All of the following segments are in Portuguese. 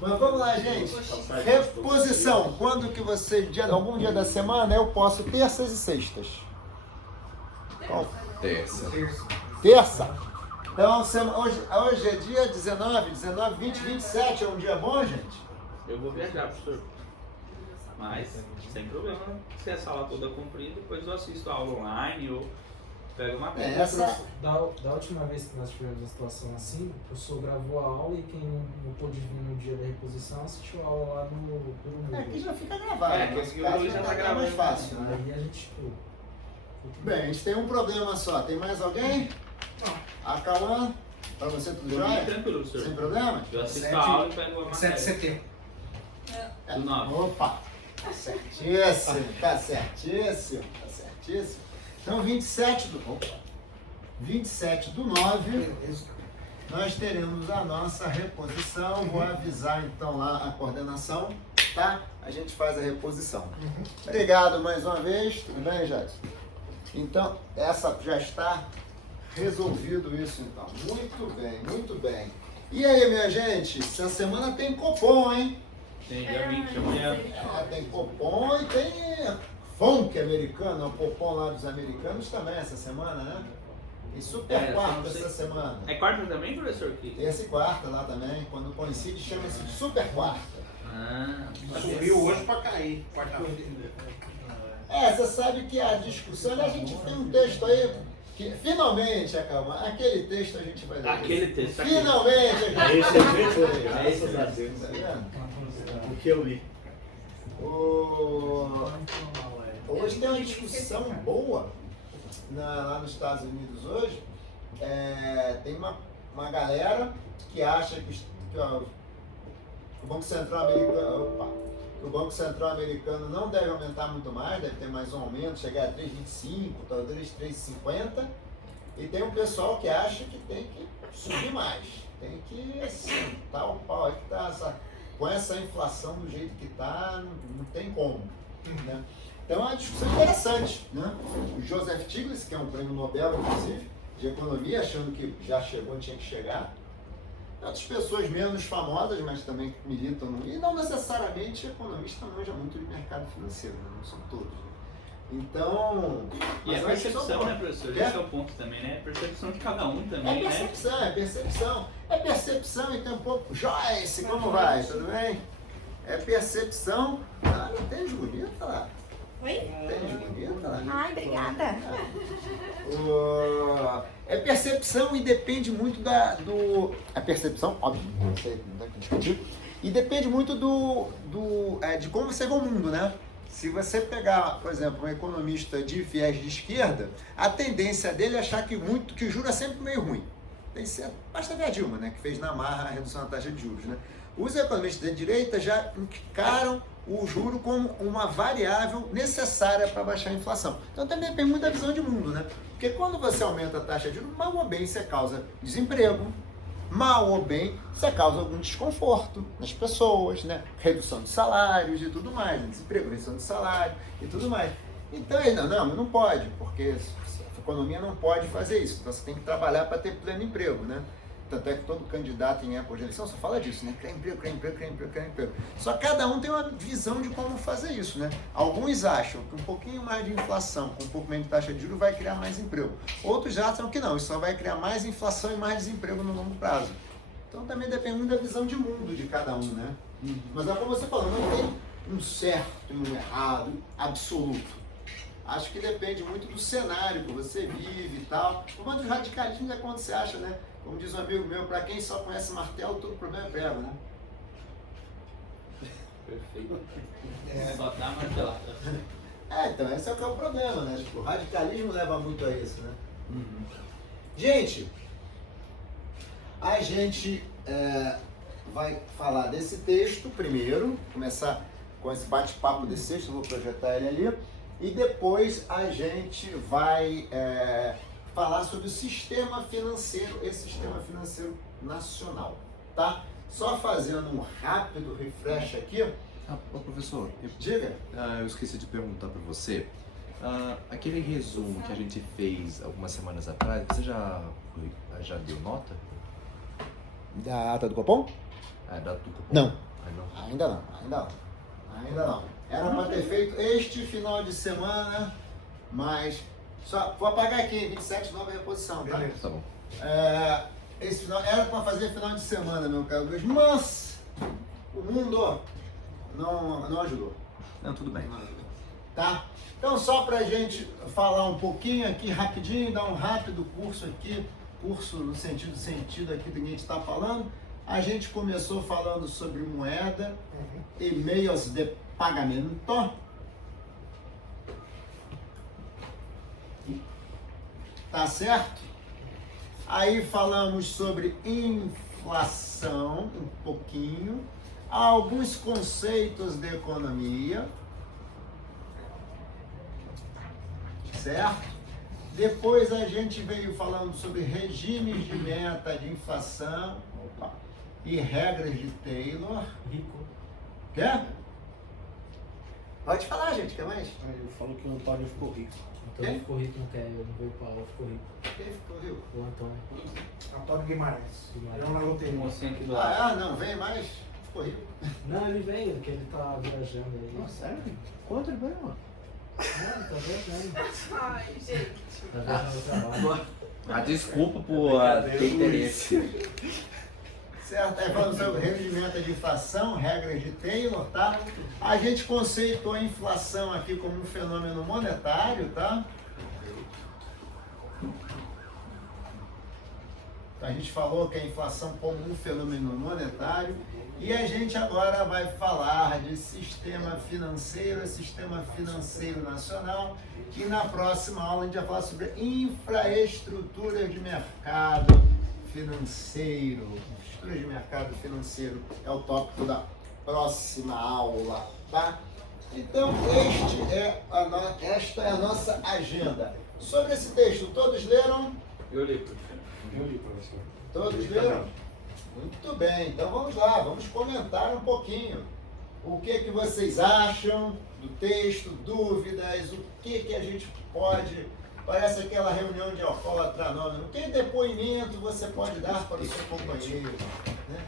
Mas vamos lá, gente. Reposição. Quando que você, algum dia da semana, eu posso terças e sextas. Qual? Terça. Terça. Então, hoje é dia 19, 20, 27. É um dia bom, gente? Eu vou viajar, professor. Mas, sem problema, se essa aula toda cumprir, depois eu assisto a aula online ou pego uma tela. Da última vez que nós tivemos uma situação assim, o professor gravou a aula e quem não pôde vir no dia da reposição assistiu a aula lá no Moodle. Aqui já fica gravado. Que o Moodle já tá gravando. Mais fácil, né? Aí a gente, Bem, a gente tem um problema só. Tem mais alguém? A Cauã? Pra você tudo jóia? Tranquilo, professor. Sem problema? Eu assisto a aula e pego a matéria. 7 Do 9. Opa! Tá certíssimo, tá certíssimo, tá certíssimo. Então, 27 do 9, nós teremos a nossa reposição. Vou avisar então lá a coordenação, tá? A gente faz a reposição. Obrigado mais uma vez. Tudo bem, Jadson? Então, essa já está resolvido isso então. Muito bem, muito bem. E aí, minha gente? Essa semana tem Copom, hein? Tem dia 20 amanhã. Tem Copom e tem funk americano, o Copom lá dos americanos também essa semana, né? E super quarta essa semana. É quarta também, professor? Terça e quarta lá também, quando coincide chama-se de super quarta. Subiu hoje pra cair, quarta-feira. Você sabe que a discussão, a gente tem um texto aí, que finalmente, calma, aquele texto a gente vai ler. Aquele texto. Finalmente a gente Esse é muito legal. Graças a Deus, tá vendo? O que eu li. Hoje tem uma discussão boa lá nos Estados Unidos hoje. Tem uma galera que acha que o Banco Central Americano não deve aumentar muito mais, deve ter mais um aumento, chegar a 3,25, talvez 3,50. E tem um pessoal que acha que tem que subir mais, tem que assim, tá o pau aí que tá com essa inflação do jeito que tá, não tem como, né? Então é uma discussão interessante, né? O Joseph Stiglitz, que é um prêmio Nobel, inclusive, de economia, achando que já chegou, tinha que chegar. Outras pessoas menos famosas, mas também que militam, e não necessariamente economistas manjam muito de mercado financeiro, né? Não são todos. Né? Então... E a percepção, né, professor? Esse é o ponto também, né? Percepção de cada um também, né? É percepção e tem um pouco... Joyce, como vai? Tudo bem? É percepção... Ah, não tem bonita lá. Oi? Tem bonita lá. Ai, obrigada. É percepção e depende muito a percepção, óbvio, não sei, não tem que discutir, e depende muito de como você vê o mundo, né? Se você pegar, por exemplo, um economista de viés de esquerda, a tendência dele é achar que o juro é sempre meio ruim. Basta ver a Dilma, né, que fez na marra a redução da taxa de juros, né? Os economistas de direita já encaram o juro como uma variável necessária para baixar a inflação. Então também depende muito da visão de mundo, né? Porque quando você aumenta a taxa de juros, mal ou bem você causa desemprego, mal ou bem você causa algum desconforto nas pessoas, né? Redução de salários e tudo mais, né? Desemprego, redução de salário e tudo mais. Então ele não pode, porque a economia não pode fazer isso. Então você tem que trabalhar para ter pleno emprego, né? Tanto é que todo candidato em época de eleição só fala disso, né? Criar emprego. Só que cada um tem uma visão de como fazer isso, né? Alguns acham que um pouquinho mais de inflação, com um pouco menos de taxa de juros, vai criar mais emprego. Outros acham que não, isso só vai criar mais inflação e mais desemprego no longo prazo. Então também depende muito da visão de mundo de cada um, né? Mas é como você falou, não tem um certo e um errado absoluto. Acho que depende muito do cenário que você vive e tal. Mas os radicalismos é quando você acha, né? Como diz um amigo meu, para quem só conhece martelo, todo problema é prego, né? Perfeito. Só dá martelada. Então esse é o que é o problema, né? Tipo, o radicalismo leva muito a isso, né? Gente, a gente vai falar desse texto primeiro, começar com esse bate-papo desse texto, eu vou projetar ele ali, e depois a gente vai falar sobre o sistema financeiro, esse sistema financeiro nacional, tá? Só fazendo um rápido refresh aqui. Professor, diga. Eu esqueci de perguntar para você. Aquele resumo que a gente fez algumas semanas atrás, você já deu nota? Da ata do Copom? Da do Copom? Não. Ainda não. Era para ter feito este final de semana, mas só vou apagar aqui, 27 nova reposição, tá? Beleza. Tá bom. Esse final, era para fazer final de semana, meu caro Luiz, mas o mundo não ajudou. Não, tudo bem. Tá? Então, só para a gente falar um pouquinho aqui rapidinho, dar um rápido curso aqui, curso no sentido aqui do que a gente está falando. A gente começou falando sobre moeda e meios de pagamento. Tá certo? Aí falamos sobre inflação, um pouquinho, alguns conceitos de economia, certo? Depois a gente veio falando sobre regimes de meta de inflação e regras de Taylor. Rico. Quer? Pode falar, gente, quer mais? Eu falo que o Antônio ficou rico. Antônio Quem? ficou rico, não quer, eu não veio pra aula, ficou rico. Quem ficou rico? O Antônio. Antônio Guimarães. Não na Tem um loteria. mocinho aqui do lado. Ah, não, vem mais. Ficou rico. Não, ele veio, porque ele tá viajando aí. Nossa, sério? Quanto ele ganhou? Não, ele tá viajando. Ai, gente. Tá viajando no trabalho. A desculpa por ter interesse. Certo? Aí falamos sobre regimento de inflação, regras de Taylor, tá? A gente conceitou a inflação aqui como um fenômeno monetário, tá? A gente falou que a inflação como um fenômeno monetário e a gente agora vai falar de sistema financeiro nacional e na próxima aula a gente vai falar sobre infraestrutura de mercado financeiro. Estrutura de mercado financeiro é o tópico da próxima aula, tá? Então esta é a nossa agenda. Sobre esse texto, todos leram? Eu li, professor. Eu li, professor. Todos leram? Muito bem, então vamos lá, vamos comentar um pouquinho. O que vocês acham do texto, dúvidas, o que a gente pode... Parece aquela reunião de alcoólatra anônimo. Que depoimento você pode dar para o seu companheiro? Né?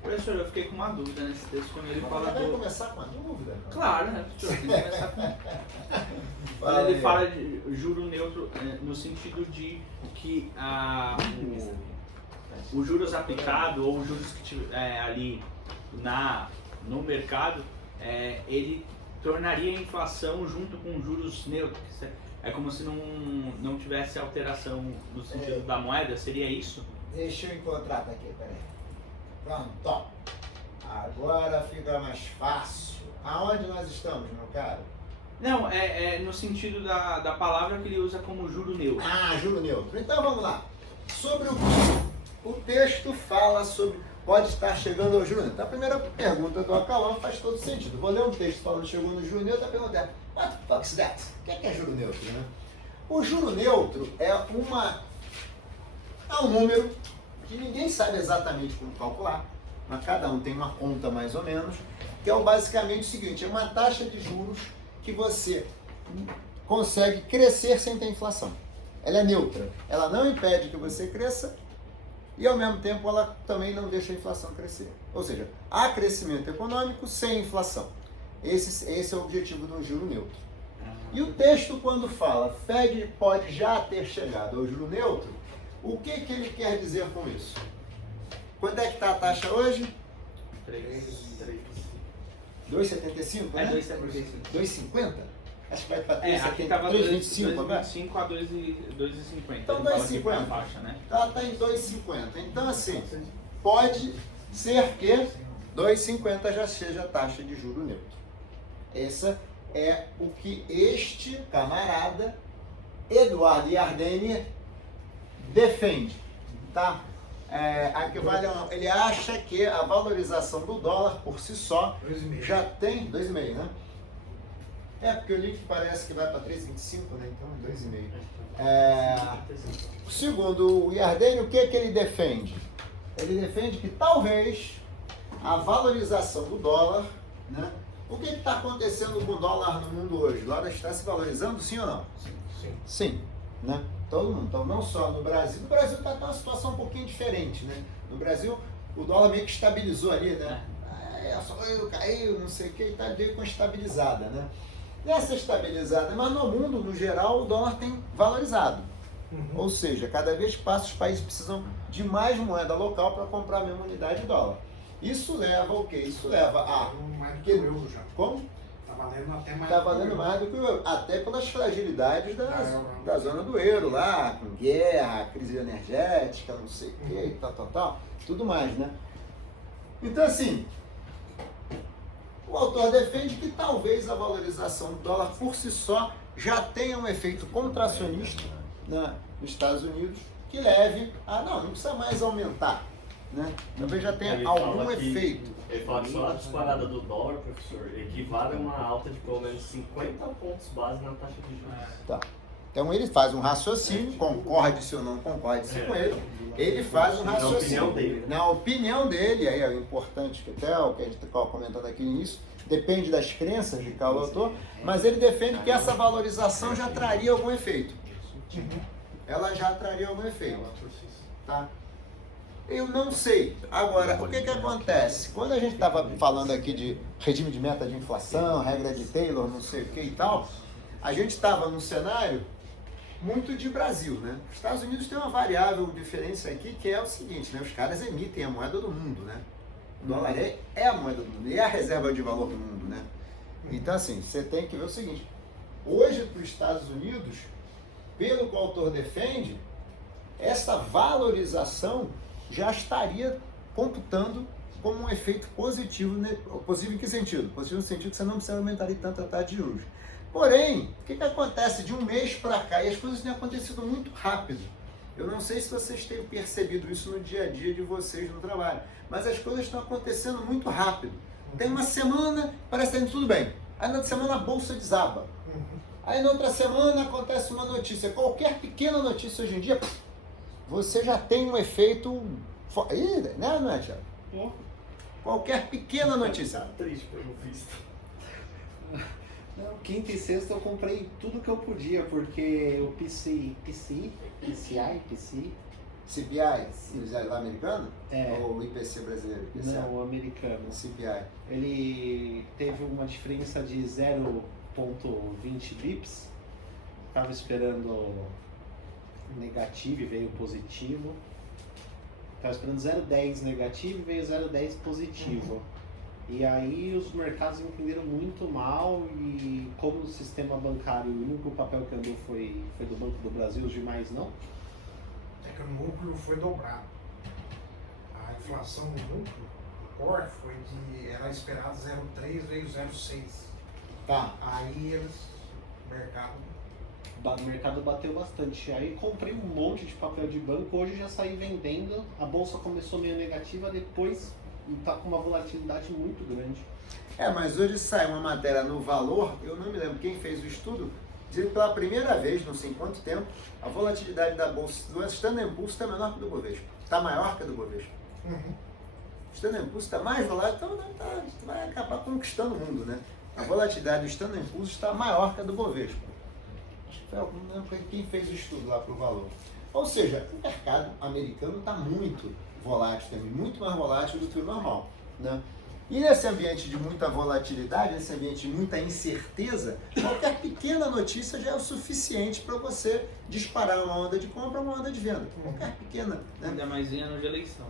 Professor, eu fiquei com uma dúvida nesse texto quando ele fala Vai do... começar com a dúvida? Claro, né, professor? Tem que começar com... Quando ele fala de juro neutro, no sentido de que o juros aplicado ou os juros que tiver ali no mercado, ele tornaria a inflação junto com juros neutros. É como se não tivesse alteração no sentido da moeda, seria isso? Deixa eu encontrar, tá aqui, peraí. Pronto. Agora fica mais fácil. Aonde nós estamos, meu caro? Não, é no sentido da palavra que ele usa como juro neutro. Ah, juro neutro. Então vamos lá. Sobre o texto fala sobre pode estar chegando ao juro neutro. Então, a primeira pergunta do Acalão faz todo sentido. Vou ler um texto falando chegou no juro neutro, a pergunta é what the fuck is that? O que é juro neutro, né? O juro neutro é um número que ninguém sabe exatamente como calcular, mas cada um tem uma conta mais ou menos, que é basicamente o seguinte, é uma taxa de juros que você consegue crescer sem ter inflação. Ela é neutra, ela não impede que você cresça e ao mesmo tempo ela também não deixa a inflação crescer. Ou seja, há crescimento econômico sem inflação. Esse é o objetivo do juro neutro. E o texto quando fala Fed pode já ter chegado ao juro neutro, o que ele quer dizer com isso? Quanto é que está a taxa hoje? 2,75, né? 2,75. 2,50? Acho que vai para Aqui estava 3,25 agora. 2,25 a 2,50. Então, Ele fala que 2,50. foi a faixa, né? Ela está em 2,50. Então, assim, pode ser que 2,50 já seja a taxa de juro neutro. Essa é o que este camarada, Eduardo Yardeni, defende. Tá? Ele acha que a valorização do dólar por si só 2,5. já tem 2,5, né? Porque o link parece que vai para 3,25, né? Então 2,5. Segundo o Yardeni, o que ele defende? Ele defende que talvez a valorização do dólar, né? O que está acontecendo com o dólar no mundo hoje? O dólar está se valorizando, sim ou não? Sim. Sim, né? Todo mundo. Então, não só no Brasil. No Brasil está numa situação um pouquinho diferente, né? No Brasil, o dólar meio que estabilizou ali, né? Caiu, não sei o que, e tá meio com estabilizada, né? Nessa estabilizada, mas no mundo, no geral, o dólar tem valorizado. Ou seja, cada vez que passa, os países precisam de mais moeda local para comprar a mesma unidade de dólar. Isso leva ao quê? Isso leva a... Mais do que o euro já. Como? Tá valendo até mais Está do que o valendo euro. mais do que o euro, até pelas fragilidades da zona do euro lá, com guerra, crise energética, não sei o que, e tal, tudo mais, né? Então, assim, o autor defende que talvez a valorização do dólar por si só já tenha um efeito contracionista, né, nos Estados Unidos, que leve a, não precisa mais aumentar, né? Talvez já tenha Ele algum fala que- efeito. Ele fala que só a disparada do dólar, professor, equivale a uma alta de pelo menos 50 pontos base na taxa de juros. Tá. Então ele faz um raciocínio, concorde-se ou não concorde-se com ele faz um raciocínio. opinião dele, né? Na opinião dele, aí é o importante que até o que a gente estava comentando aqui no início, depende das crenças de cada autor, mas ele defende que essa valorização já traria algum efeito. Ela já traria algum efeito. Tá? Eu não sei. Agora, o que acontece? Quando a gente estava falando aqui de regime de meta de inflação, regra de Taylor, não sei o que e tal, a gente estava num cenário muito de Brasil, né? Os Estados Unidos tem uma variável diferença aqui que é o seguinte, né? Os caras emitem a moeda do mundo, né? O dólar é a moeda do mundo, e é a reserva de valor do mundo, né? Então, assim, você tem que ver o seguinte, hoje para os Estados Unidos, pelo que o autor defende, essa valorização já estaria computando como um efeito positivo, né? Positivo em que sentido? Positivo no sentido que você não precisa aumentar tanto a taxa de juros. Porém, o que acontece de um mês para cá? E as coisas têm acontecido muito rápido. Eu não sei se vocês têm percebido isso no dia a dia de vocês no trabalho, mas as coisas estão acontecendo muito rápido. Tem uma semana, parece que está indo tudo bem. Aí na outra semana a bolsa desaba. Aí na outra semana acontece uma notícia. Qualquer pequena notícia hoje em dia, você já tem um efeito... né, não é, Thiago? Qualquer pequena notícia. Tá triste pelo visto. Não, quinta e sexta eu comprei tudo que eu podia, porque o PCI, CPI, lá americano? É. Ou o IPC brasileiro? IPCA? não, o americano, CPI. ele teve uma diferença de 0,20 bips, estava esperando negativo e veio positivo, estava esperando 0,10 negativo e veio 0,10 positivo. E aí os mercados entenderam muito mal e como o sistema bancário, o único papel que andou foi do Banco do Brasil, os demais não. É que o núcleo foi dobrado. A inflação no núcleo, o core, foi de. Era esperado 0,3, veio 0,6. Tá. Aí eles. O mercado. O mercado bateu bastante. Aí comprei um monte de papel de banco, hoje já saí vendendo. A bolsa começou meio negativa, depois tá com uma volatilidade muito grande. Mas hoje sai uma matéria no Valor, eu não me lembro quem fez o estudo, dizendo que pela primeira vez, não sei em quanto tempo, a volatilidade da bolsa do Standard & Poor's está menor que do Bovespa. Está maior que a do Bovespa. O Standard & Poor's está mais volátil, então vai acabar conquistando o mundo, né? A volatilidade do Standard & Poor's está maior que a do Bovespa. Acho que não foi quem fez o estudo lá para o Valor. Ou seja, o mercado americano está muito volátil também, muito mais volátil do que o normal, né? E nesse ambiente de muita volatilidade, nesse ambiente de muita incerteza, qualquer pequena notícia já é o suficiente para você disparar uma onda de compra ou uma onda de venda. Qualquer pequena, né? Ainda mais em ano de eleição.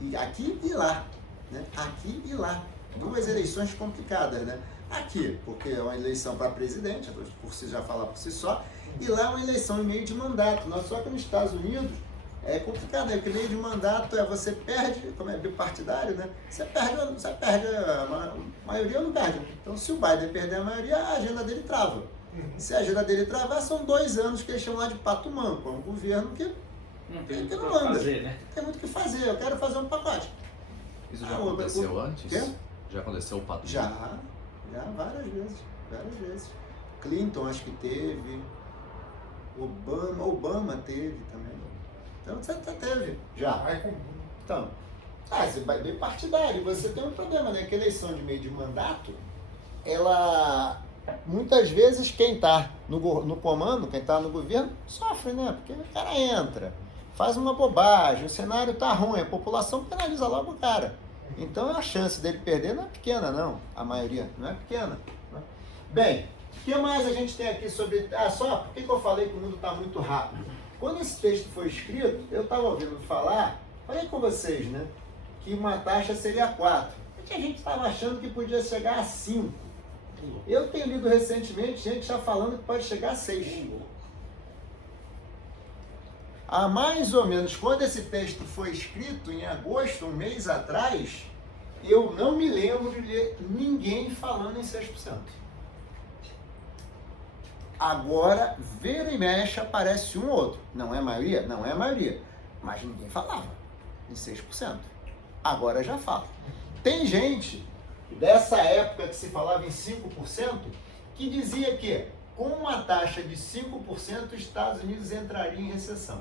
E aqui e lá, né? Aqui e lá. Duas eleições complicadas, né? Aqui, porque é uma eleição para presidente, por si já falar por si só, e lá é uma eleição em meio de mandato. Só que nos Estados Unidos é complicado, né? Porque meio de mandato você perde, como é bipartidário, né? Você perde a maioria ou não perde. Então, se o Biden perder a maioria, a agenda dele trava. Se a agenda dele travar, são 2 anos que eles chamam lá de pato manco. É um governo que Não tem que muito não o que anda. fazer, né? Tem muito o que fazer. Eu quero fazer um pacote. Isso já aconteceu antes? Quê? Já aconteceu o pato? Já várias vezes. Clinton acho que teve. Obama teve também. Então você teve. Já. Vai com. Então, você vai bem partidário. Você tem um problema, né? Que a eleição de meio de mandato, ela... Muitas vezes quem está no comando, quem está no governo, sofre, né? Porque o cara entra, faz uma bobagem, o cenário tá ruim, a população penaliza logo o cara. Então a chance dele perder não é pequena, não. A maioria não é pequena. Né? Bem, o que mais a gente tem aqui sobre... só por que eu falei que o mundo está muito rápido? Quando esse texto foi escrito, eu estava ouvindo falar, falei com vocês, né? Que uma taxa seria 4. E a gente estava achando que podia chegar a 5. Eu tenho lido recentemente gente já falando que pode chegar a 6. Há mais ou menos, quando esse texto foi escrito, em agosto, um mês atrás, eu não me lembro de ler ninguém falando em 6%. Agora, vira e mexe, aparece um ou outro. Não é a maioria? Não é a maioria. Mas ninguém falava em 6%. Agora já fala. Tem gente dessa época que se falava em 5%, que dizia que com uma taxa de 5%, os Estados Unidos entrariam em recessão.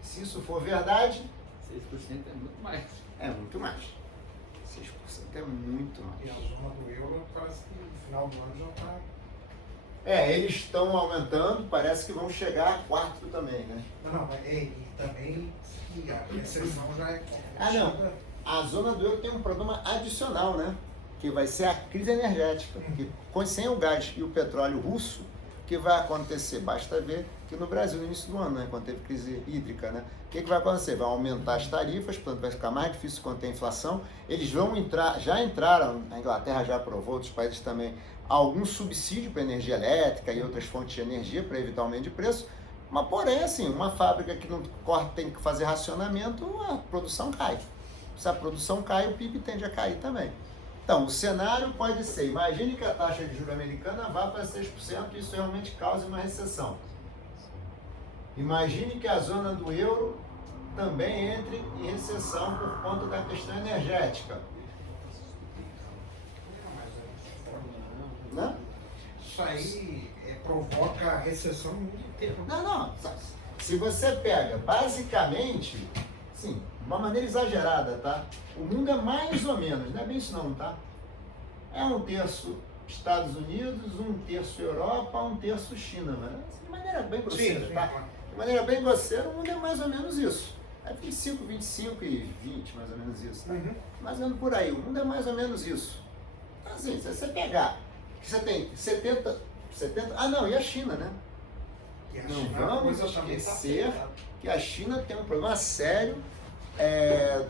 Se isso for verdade, 6% é muito mais. é muito mais. 6% é muito E a mais. zona do euro parece que no final do ano já está. Eles estão aumentando, parece que vão chegar a 4 também, né? Não, mas e também que a recessão já é. Não. A zona do euro tem um problema adicional, né? Que vai ser a crise energética. Que sem o gás e o petróleo russo, o que vai acontecer? Basta ver que no Brasil, no início do ano, né, quando teve crise hídrica, né? O que vai acontecer? Vai aumentar as tarifas, portanto vai ficar mais difícil conter a inflação. Eles vão entrar, já entraram, a Inglaterra já aprovou, outros países também, algum subsídio para energia elétrica e outras fontes de energia para evitar aumento de preço. Mas, porém, assim, uma fábrica que não tem que fazer racionamento, a produção cai. Se a produção cai, o PIB tende a cair também. Então, o cenário pode ser, imagine que a taxa de juros americana vá para 6% e isso realmente cause uma recessão. Imagine que a zona do euro também entre em recessão por conta da questão energética. Né? Isso aí provoca recessão no mundo inteiro. Não. Se você pega, basicamente, sim, de uma maneira exagerada, tá? O mundo é mais ou menos, não é bem isso não, tá? É 1/3 Estados Unidos, 1/3 Europa, 1/3 China, mas de maneira bem grosseira, tá? De maneira bem grosseira, o mundo é mais ou menos isso. É 25, 25 e 20, mais ou menos isso, tá? Mais ou menos por aí, o mundo é mais ou menos isso. Então, assim, se você pegar, você tem 70... e a China, né? E a Não China, a vamos coisa também tá esquecer pesada. que a China tem um problema sério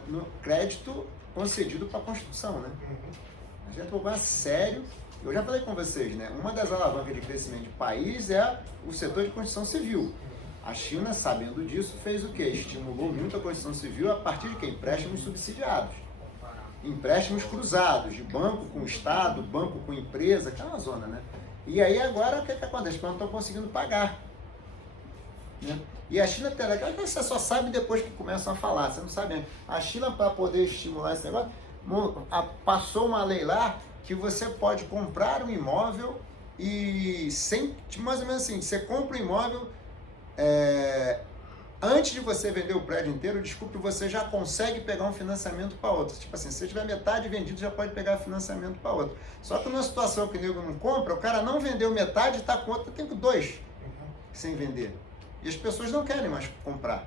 no crédito concedido para a construção, né? A gente tem um problema sério. Eu já falei com vocês, né? Uma das alavancas de crescimento do país é o setor de construção civil. A China, sabendo disso, fez o quê? Estimulou muito a construção civil a partir de quê? Empréstimos subsidiados. Empréstimos cruzados, de banco com o Estado, banco com empresa, que é uma zona, né? E aí agora o que acontece? Eles não estão conseguindo pagar. Né? E a China tem aquela que você só sabe depois que começam a falar, você não sabe ainda. A China, para poder estimular esse negócio, passou uma lei lá que você pode comprar um imóvel e mais ou menos assim, você compra um imóvel, antes de você vender o prédio inteiro, você já consegue pegar um financiamento para outro. Tipo assim, se você tiver metade vendido, já pode pegar financiamento para outro. Só que numa situação que o nego não compra, o cara não vendeu metade e está com outro, tem 2 sem vender. E as pessoas não querem mais comprar.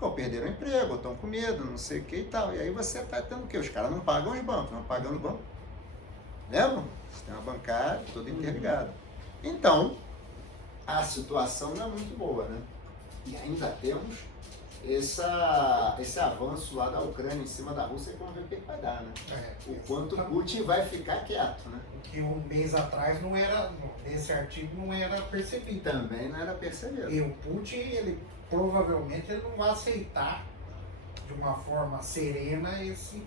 Ou perderam o emprego, ou estão com medo, não sei o que e tal. E aí você está tendo o quê? Os caras não pagam os bancos, não pagando o banco. Lembram? Sistema bancário, todo interligado. Então, a situação não é muito boa, né? E ainda temos esse avanço lá da Ucrânia em cima da Rússia, que vamos ver o que vai dar, né? O quanto Putin vai ficar quieto, né? Que um mês atrás não era, nesse artigo não era percebido. Também não era percebido. E o Putin, ele provavelmente ele não vai aceitar de uma forma serena esse.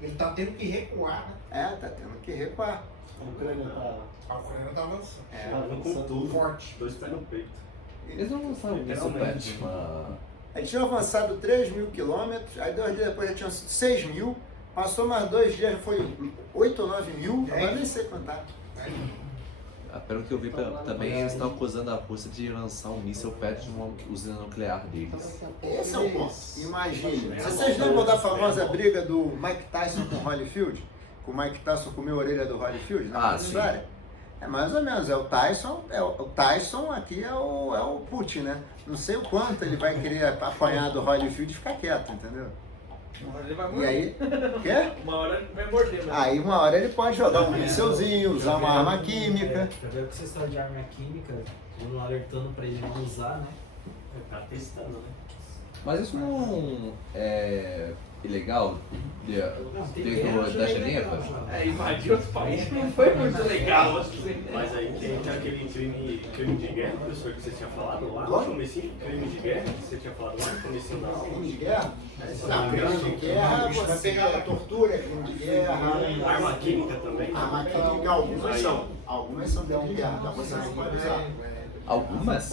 Ele está tendo que recuar, né? Tá tendo que recuar. A Ucrânia tá A Ucrânia está avançando. Com tudo. Forte. 2 pés no peito. Eles não lançaram isso perto de uma... Eles tinham avançado 3.000 quilômetros, aí 2 dias depois já tinham 6.000, passou mais 2 dias, já foi 8 ou 9 mil, agora nem sei quanto tá. Pelo que eu vi também, eles estão acusando a Rússia de lançar um míssil perto de uma usina nuclear deles. Esse é o ponto. Imagine. Vocês lembram da famosa briga do Mike Tyson com o Holyfield? Que o Mike Tyson comeu a orelha do Holyfield na história? É mais ou menos, o Tyson aqui é o Putin, né? Não sei o quanto ele vai querer apanhar do Holyfield e ficar quieto, entendeu? Uma hora ele vai E morder. aí, quê? Uma hora ele vai morder, mas... Aí uma hora ele pode jogar um mísselzinho, usar uma arma química. Já veio com essa história de arma química, todo mundo alertando pra ele não usar, né? Tá testando, né? Mas isso não é ilegal da Geneva? Invadir outro país não foi muito legal, assim. Mas aí tem aquele crime de guerra, professor, que você tinha falado lá Como? no comecinho? Crime de guerra que você tinha falado lá no comecinho da aula? Crime de guerra? Se Não, não me crime engano, de guerra, você tortura, crime de guerra. arma química também? Arma química, algumas são. Algumas são crime de guerra, então você não pode usar. Algumas?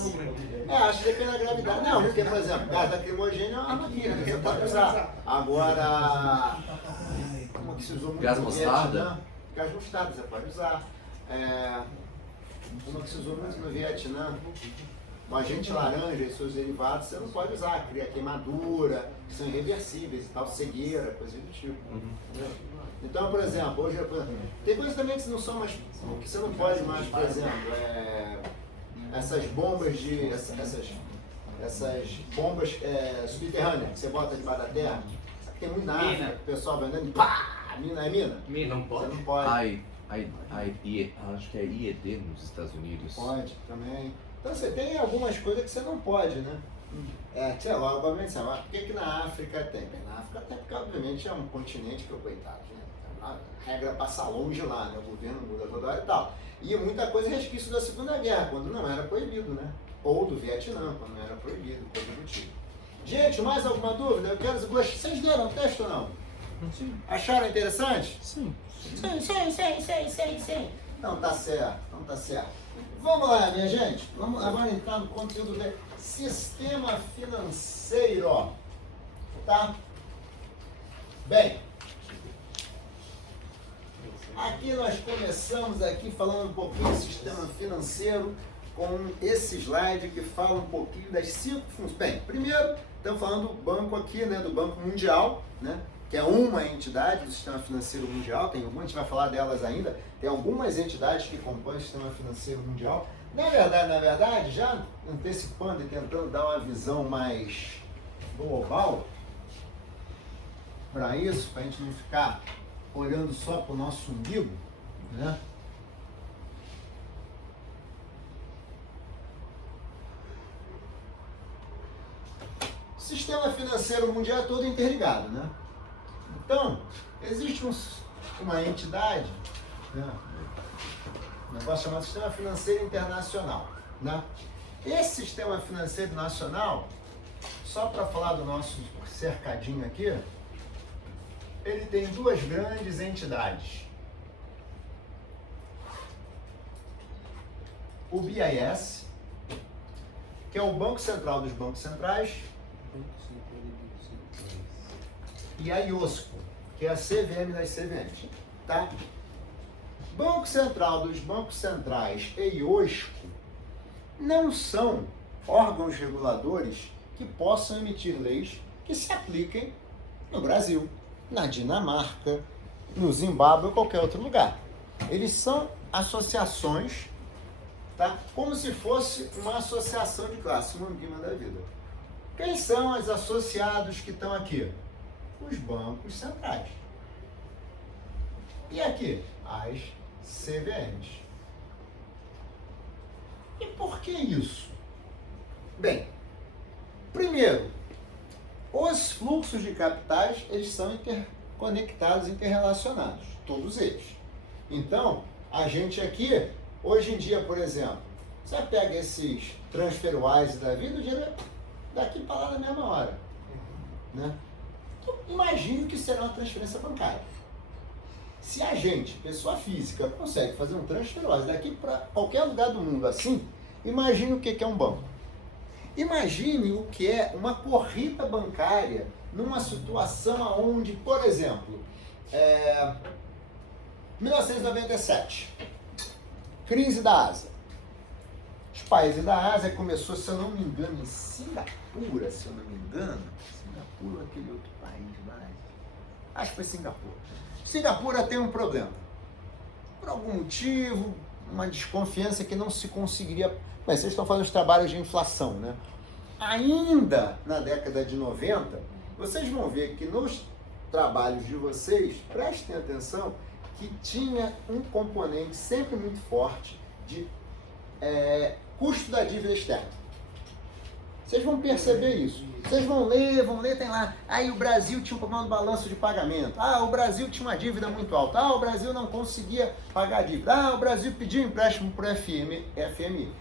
Acho que depende da gravidade. Não, porque, por exemplo, gás lacrimogêneo é uma arma química, você pode usar. Agora, como que se usou muito Gás no mostarda? Vietnã? Gás mostarda, você pode usar. Uma que se usou muito no Vietnã, o agente laranja e seus derivados, você não pode usar, cria queimadura, que são irreversíveis e tal, cegueira, coisa do tipo. Entendeu? Então, por exemplo, hoje tem coisas também que não são mais, que você não pode mais, por exemplo, essas bombas essas bombas subterrâneas que você bota debaixo da terra, tem muito na Mina. África, o pessoal vai andando e pá, mina é mina. Não Você pode? não pode. Acho que é IED nos Estados Unidos. Pode também. Então você tem algumas coisas que você não pode, né? Sei lá, obviamente, sei lá, por que na África tem? Na África tem porque obviamente é um continente que é coitado, né? A regra passa longe lá, né? O governo muda toda hora e tal. E muita coisa é resquício da Segunda Guerra, quando não era proibido, né? Ou do Vietnã, quando não era proibido, coisa do tipo. Gente, mais alguma dúvida? Eu quero vocês leram o texto ou não? Sim. Acharam interessante? Sim. Sim. Não, tá certo, não tá certo. Vamos lá, minha gente. Vamos agora entrar no conteúdo do sistema financeiro. Tá? Bem, aqui nós começamos aqui falando um pouquinho do sistema financeiro com esse slide que fala um pouquinho das 5 funções. Bem, primeiro, estamos falando do banco aqui, né, do Banco Mundial, né, que é uma entidade do sistema financeiro mundial, tem algumas, a gente vai falar delas ainda, tem algumas entidades que compõem o sistema financeiro mundial. Na verdade, já antecipando e tentando dar uma visão mais global para isso, para a gente não ficar olhando só para o nosso umbigo, né? O sistema financeiro mundial é todo interligado, né? Então, existe uma entidade, né? Um negócio chamado Sistema Financeiro Internacional, né? Esse Sistema Financeiro Nacional, só para falar do nosso cercadinho aqui, ele tem duas grandes entidades. O BIS, que é o Banco Central dos Bancos Centrais, e a IOSCO, que é a CVM das CVMs, tá? Banco Central dos Bancos Centrais e IOSCO não são órgãos reguladores que possam emitir leis que se apliquem no Brasil, na Dinamarca, no Zimbábue ou qualquer outro lugar. Eles são associações, tá? Como se fosse uma associação de classe, uma guima da vida. Quem são os associados que estão aqui? Os bancos centrais. E aqui? As CVMs. E por que isso? Bem, primeiro, os fluxos de capitais, eles são interconectados, interrelacionados, todos eles. Então, a gente aqui, hoje em dia, por exemplo, você pega esses TransferWise da vida, o dinheiro daqui para lá na mesma hora, né? Então, imagine que será uma transferência bancária. Se a gente, pessoa física, consegue fazer um TransferWise daqui para qualquer lugar do mundo assim, imagine o que é um banco. Imagine o que é uma corrida bancária numa situação onde, por exemplo, 1997, crise da Ásia. Os países da Ásia começou, se eu não me engano, em Singapura, se eu não me engano. Singapura, aquele outro país da Ásia. Acho que foi Singapura. Singapura tem um problema. Por algum motivo, uma desconfiança que não se conseguiria... Bem, vocês estão fazendo os trabalhos de inflação, né? Ainda na década de 90, vocês vão ver que nos trabalhos de vocês, prestem atenção, que tinha um componente sempre muito forte de custo da dívida externa. Vocês vão perceber isso. Vocês vão ler, tem lá. Aí o Brasil tinha um problema do balanço de pagamento. Ah, o Brasil tinha uma dívida muito alta. Ah, o Brasil não conseguia pagar a dívida. Ah, o Brasil pediu empréstimo para o FMI.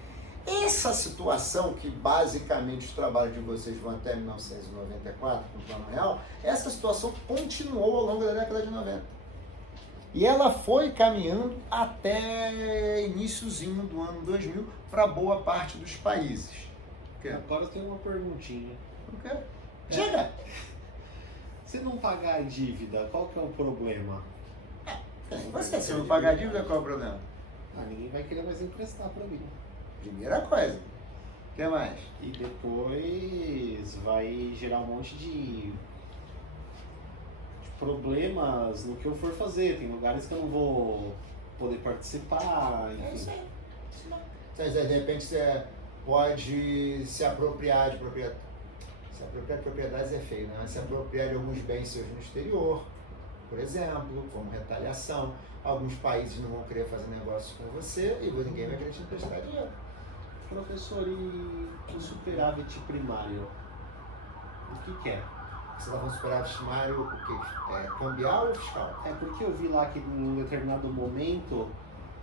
Essa situação que basicamente os trabalhos de vocês vão até 1994 com o Plano Real, essa situação continuou ao longo da década de 90. E ela foi caminhando até iniciozinho do ano 2000 para boa parte dos países. Agora eu tenho uma perguntinha. Chega! Se não pagar a dívida, qual que é o problema? Você, se não pagar a dívida, qual é o problema? Ninguém vai querer mais emprestar pra mim. Primeira coisa. O que mais? E depois vai gerar um monte de problemas no que eu for fazer. Tem lugares que eu não vou poder participar, enfim. É isso aí. De repente você pode se apropriar de propriedade. Se apropriar de propriedades é feio, né? Mas se apropriar de alguns bens seus no exterior, por exemplo, como retaliação. Alguns países não vão querer fazer negócio com você e ninguém vai querer te emprestar dinheiro. Professor, e o superávit primário? O que é? Você está falando superávit primário, o quê? Cambial ou fiscal? É porque eu vi lá que em um determinado momento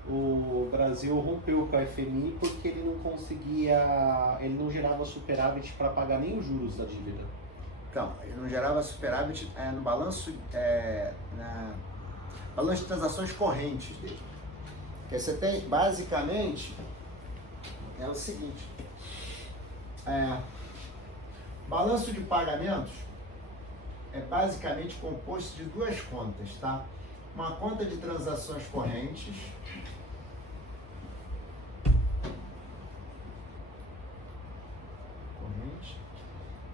o Brasil rompeu com a FMI porque ele não conseguia, ele não gerava superávit para pagar nem os juros da dívida. Então, ele não gerava superávit no balanço, balanço de transações correntes dele. Porque você tem, basicamente, é o seguinte, balanço de pagamentos é basicamente composto de duas contas, tá? Uma conta de transações correntes,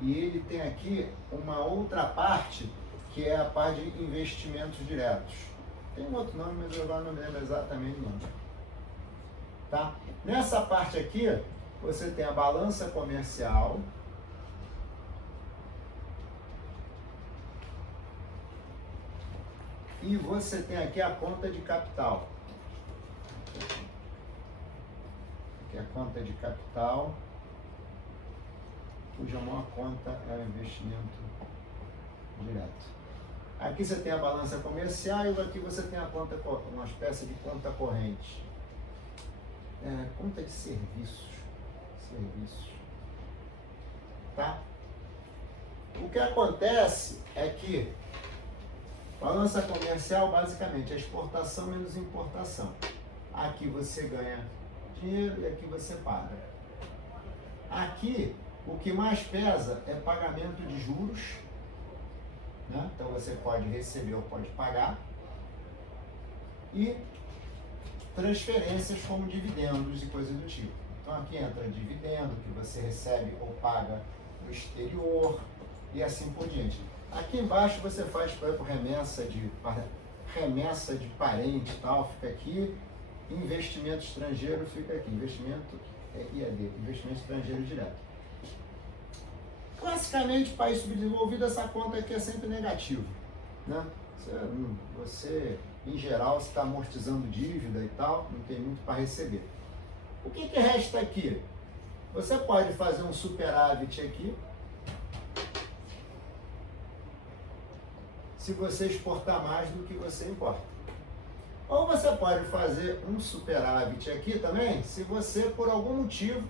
e ele tem aqui uma outra parte que é a parte de investimentos diretos. Tem um outro nome, mas eu agora não me lembro exatamente o nome. Tá? Nessa parte aqui, você tem a balança comercial, e você tem aqui a conta de capital. Aqui é a conta de capital, cuja maior conta é o investimento direto. Aqui você tem a balança comercial e aqui você tem a conta, uma espécie de conta corrente. Conta de serviços. Tá? O que acontece é que balança comercial basicamente é exportação menos importação. Aqui você ganha dinheiro e aqui você paga. Aqui o que mais pesa é pagamento de juros, né? Então você pode receber ou pode pagar, e transferências como dividendos e coisas do tipo. Então aqui entra dividendo que você recebe ou paga no exterior e assim por diante. Aqui embaixo você faz, por exemplo, remessa de parente e tal, fica aqui, investimento estrangeiro fica aqui, investimento IAD, investimento estrangeiro direto. Classicamente, país subdesenvolvido, essa conta aqui é sempre negativa, né? Você em geral, está amortizando dívida e tal, não tem muito para receber. O que resta aqui? Você pode fazer um superávit aqui, se você exportar mais do que você importa. Ou você pode fazer um superávit aqui também, se você, por algum motivo,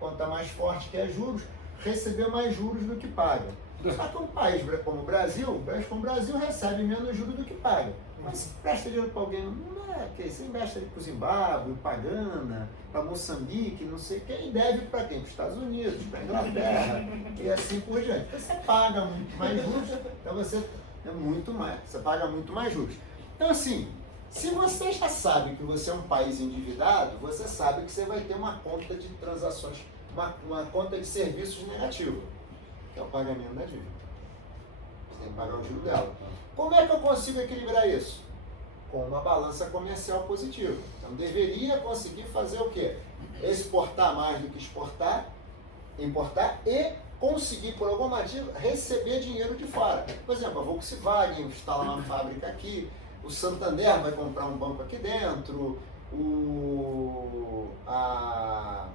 conta mais forte que é juros, receber mais juros do que paga. Só que um país como o Brasil recebe menos juros do que paga. Mas se presta dinheiro para alguém, não é que você investe ali para o Zimbábue, para Gana, para Moçambique, não sei quem, deve para quem? Para os Estados Unidos, para a Inglaterra e assim por diante. Então você paga muito mais juros, então você paga muito mais juros. Então assim, se você já sabe que você é um país endividado, você sabe que você vai ter uma conta de transações, uma conta de serviços negativa, que é o pagamento da dívida. Você tem que pagar o juro dela. Como é que eu consigo equilibrar isso? com uma balança comercial positiva. Então deveria conseguir fazer o quê? Exportar mais do que exportar, importar e conseguir, por algum motivo, receber dinheiro de fora. Por exemplo, a Volkswagen instala uma fábrica aqui, o Santander vai comprar um banco aqui dentro, a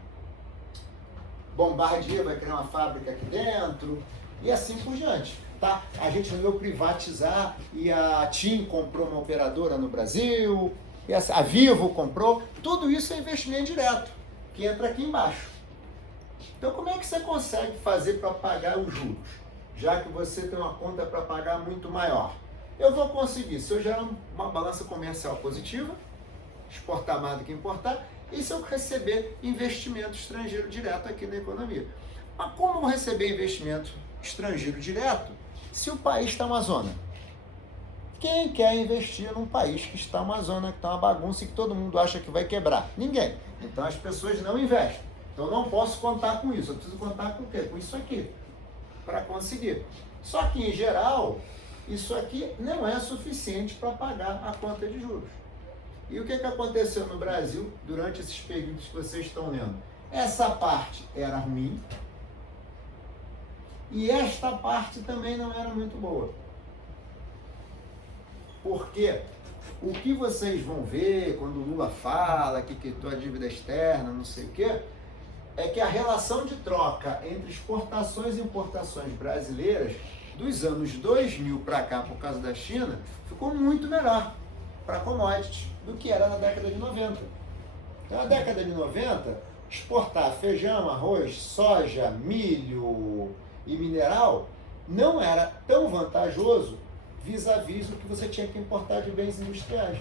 Bombardier vai criar uma fábrica aqui dentro, e assim por diante. Tá? A gente resolveu privatizar e a TIM comprou uma operadora no Brasil, e a Vivo comprou. Tudo isso é investimento direto, que entra aqui embaixo. Então, como é que você consegue fazer para pagar os juros? Já que você tem uma conta para pagar muito maior. Eu vou conseguir, se eu gerar uma balança comercial positiva, exportar mais do que importar, e se eu receber investimento estrangeiro direto aqui na economia. Mas como eu vou receber investimento estrangeiro direto se o país está uma zona? Quem quer investir num país que está uma zona, que está uma bagunça e que todo mundo acha que vai quebrar? Ninguém. Então as pessoas não investem. Então eu não posso contar com isso. Eu preciso contar com o quê? Com isso aqui, para conseguir. Só que, em geral, isso aqui não é suficiente para pagar a conta de juros. E o que aconteceu no Brasil durante esses períodos que vocês estão lendo? Essa parte era ruim e esta parte também não era muito boa. Porque o que vocês vão ver quando o Lula fala que quitou a dívida externa, não sei o quê, é que a relação de troca entre exportações e importações brasileiras dos anos 2000 para cá, por causa da China, ficou muito melhor para commodities do que era na década de 90. Então, na década de 90, exportar feijão, arroz, soja, milho e mineral não era tão vantajoso vis-à-vis o que você tinha que importar de bens industriais.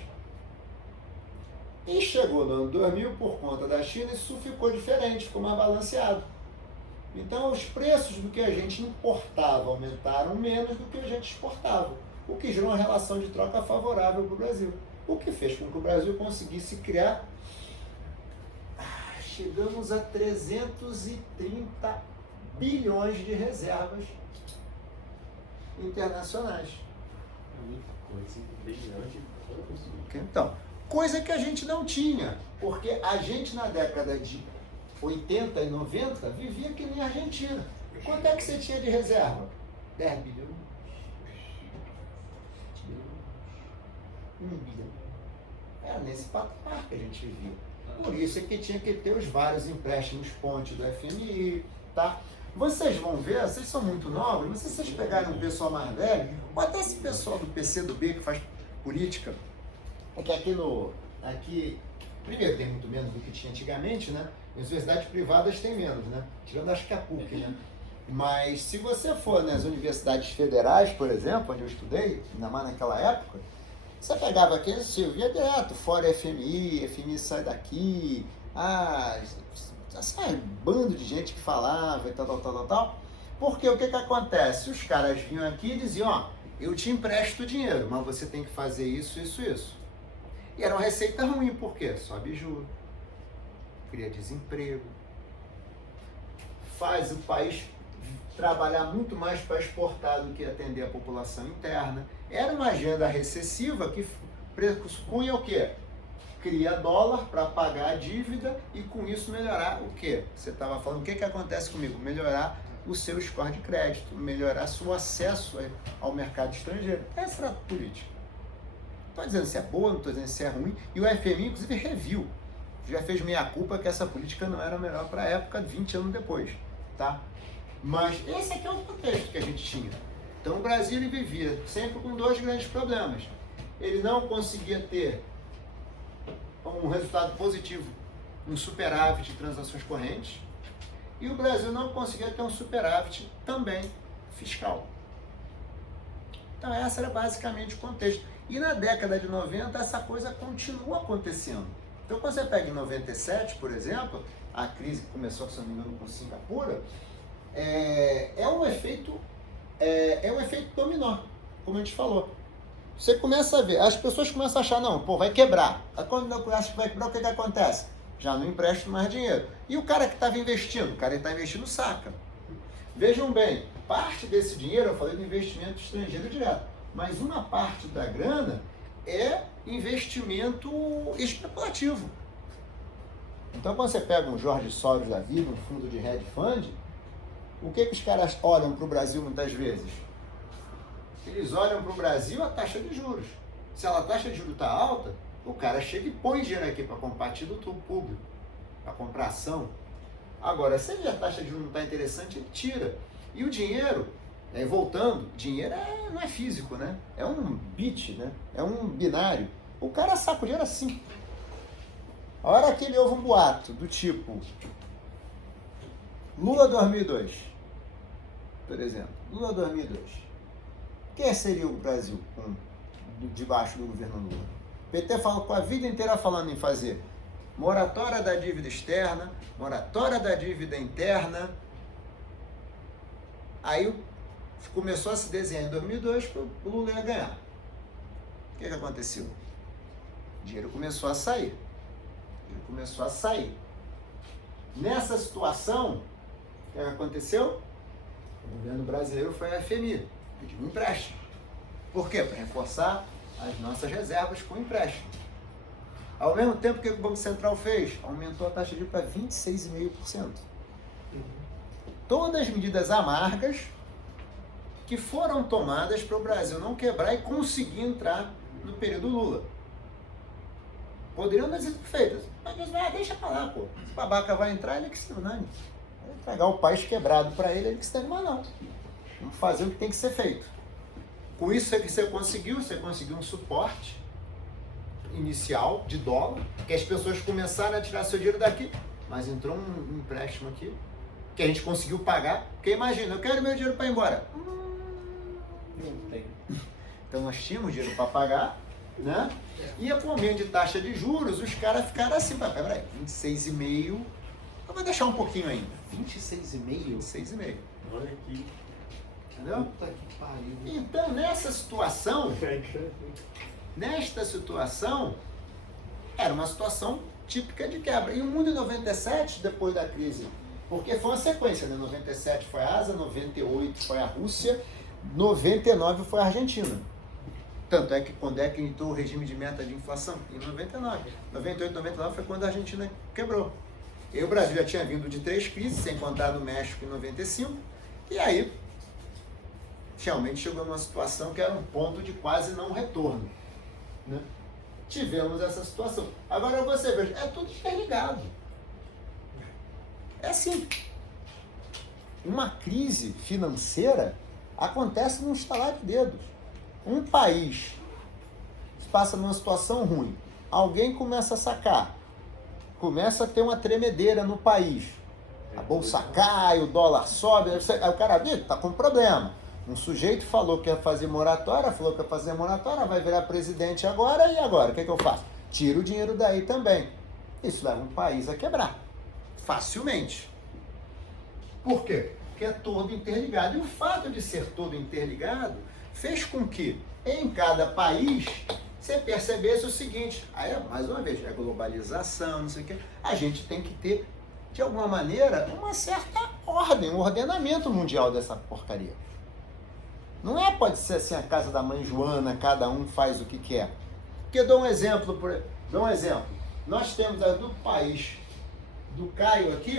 E chegou no ano 2000, por conta da China, isso ficou diferente, ficou mais balanceado. Então, os preços do que a gente importava aumentaram menos do que a gente exportava, o que gerou uma relação de troca favorável para o Brasil. O que fez com que o Brasil conseguisse criar... Chegamos a 330 bilhões de reservas internacionais. Muita coisa, bilhões de coisas. Então, coisa que a gente não tinha, porque a gente na década de 80 e 90 vivia que nem a Argentina. Quanto é que você tinha de reserva? 10 bilhões. 1 bilhão. Era nesse patamar que a gente vivia. Por isso é que tinha que ter os vários empréstimos ponte do FMI, tá? Vocês vão ver, vocês são muito novos, mas se vocês pegarem um pessoal mais velho, ou até esse pessoal do PCdoB que faz política, é que aqui, primeiro tem muito menos do que tinha antigamente, né? As universidades privadas têm menos, né? Tirando acho que a PUC, né? Mas se você for nas universidades federais, por exemplo, onde eu estudei, ainda mais naquela época, você pegava aquele Silvio, ia direto, fora FMI sai daqui, sai um bando de gente que falava e tal. Porque o que acontece? Os caras vinham aqui e diziam, ó, eu te empresto dinheiro, mas você tem que fazer isso. E era uma receita ruim, por quê? Sobe juros, cria desemprego, faz o país trabalhar muito mais para exportar do que atender a população interna. Era uma agenda recessiva que pressupunha o quê? Cria dólar para pagar a dívida e com isso melhorar o quê? Você estava falando, o que acontece comigo? Melhorar o seu score de crédito, melhorar seu acesso ao mercado estrangeiro. Essa era a política. Não estou dizendo se é boa, não estou dizendo se é ruim. E o FMI, inclusive, reviu. Já fez meia-culpa que essa política não era melhor para a época, 20 anos depois. Tá? Mas esse aqui é o contexto que a gente tinha. Então o Brasil ele vivia sempre com dois grandes problemas. Ele não conseguia ter um resultado positivo, um superávit de transações correntes, e o Brasil não conseguia ter um superávit também fiscal. Então esse era basicamente o contexto. E na década de 90 essa coisa continua acontecendo. Então quando você pega em 97, por exemplo, a crise que começou, se não me engano, com Singapura, é um efeito dominó, como a gente falou. Você começa a ver, as pessoas começam a achar, não, vai quebrar. Quando acha que vai quebrar, o que acontece? Já não empresta mais dinheiro. E o cara que estava investindo? O cara que está investindo saca. Vejam bem, parte desse dinheiro, eu falei do investimento estrangeiro direto, mas uma parte da grana é investimento especulativo. Então, quando você pega um Jorge Soros da vida, um fundo de hedge fund, o que os caras olham para o Brasil muitas vezes? Eles olham para o Brasil a taxa de juros. Se a taxa de juros está alta, o cara chega e põe dinheiro aqui para comprar título público, para comprar ação. Agora, se a taxa de juros não está interessante, ele tira. E o dinheiro, voltando, dinheiro não é físico, né? É um bit, né? É um binário. O cara saca o dinheiro assim. A hora que ele ouve um boato do tipo Lula 2002, por exemplo, Lula 2002. Quem seria o Brasil debaixo do governo Lula? O PT falou com a vida inteira falando em fazer moratória da dívida externa, moratória da dívida interna. Aí começou a se desenhar em 2002 que o Lula ia ganhar. O que aconteceu? O dinheiro começou a sair. Nessa situação, o que aconteceu? O governo brasileiro foi à FMI, pediu um empréstimo. Por quê? Para reforçar as nossas reservas com empréstimo. Ao mesmo tempo, o que o Banco Central fez? Aumentou a taxa de juros para 26,5%. Todas as medidas amargas que foram tomadas para o Brasil não quebrar e conseguir entrar no período Lula. Poderiam ter sido feitas, mas deixa pra lá, pô. Se o babaca vai entrar, ele que se dane. Vai entregar o país quebrado para ele que se dane, mas não. Vamos fazer o que tem que ser feito. Com isso é que você conseguiu um suporte inicial de dólar, que as pessoas começaram a tirar seu dinheiro daqui, mas entrou um empréstimo aqui, que a gente conseguiu pagar, porque imagina, eu quero meu dinheiro para ir embora. Não tem. Então nós tínhamos dinheiro para pagar, né? E com o aumento de taxa de juros, os caras ficaram assim, peraí, 26,5, eu vou deixar um pouquinho ainda. 26,5? 26,5. Olha aqui. Entendeu? Puta que pariu. Então, nesta situação, era uma situação típica de quebra. E o mundo em 97, depois da crise, porque foi uma sequência, né? 97 foi a Ásia, 98 foi a Rússia, 99 foi a Argentina. Tanto é que quando é que entrou o regime de meta de inflação? Em 99. 98, 99 foi quando a Argentina quebrou. E o Brasil já tinha vindo de 3 crises, sem contar no México em 95, e aí realmente chegou numa situação que era um ponto de quase não retorno, né? Tivemos essa situação. Agora você veja, é tudo interligado. É assim. Uma crise financeira acontece num estalar de dedos. Um país passa numa situação ruim, alguém começa a sacar, começa a ter uma tremedeira no país. A bolsa cai, o dólar sobe, aí o cara vê, tá com problema. Um sujeito falou que ia fazer moratória, vai virar presidente agora, e agora? O que eu faço? Tiro o dinheiro daí também. Isso leva um país a quebrar, facilmente. Por quê? Porque é todo interligado. E o fato de ser todo interligado fez com que, em cada país, você percebesse o seguinte, aí, mais uma vez, a globalização, não sei o quê, a gente tem que ter, de alguma maneira, uma certa ordem, um ordenamento mundial dessa porcaria. Não pode ser assim a casa da mãe Joana, cada um faz o que quer. Porque dou um exemplo. Nós temos do país do Caio aqui,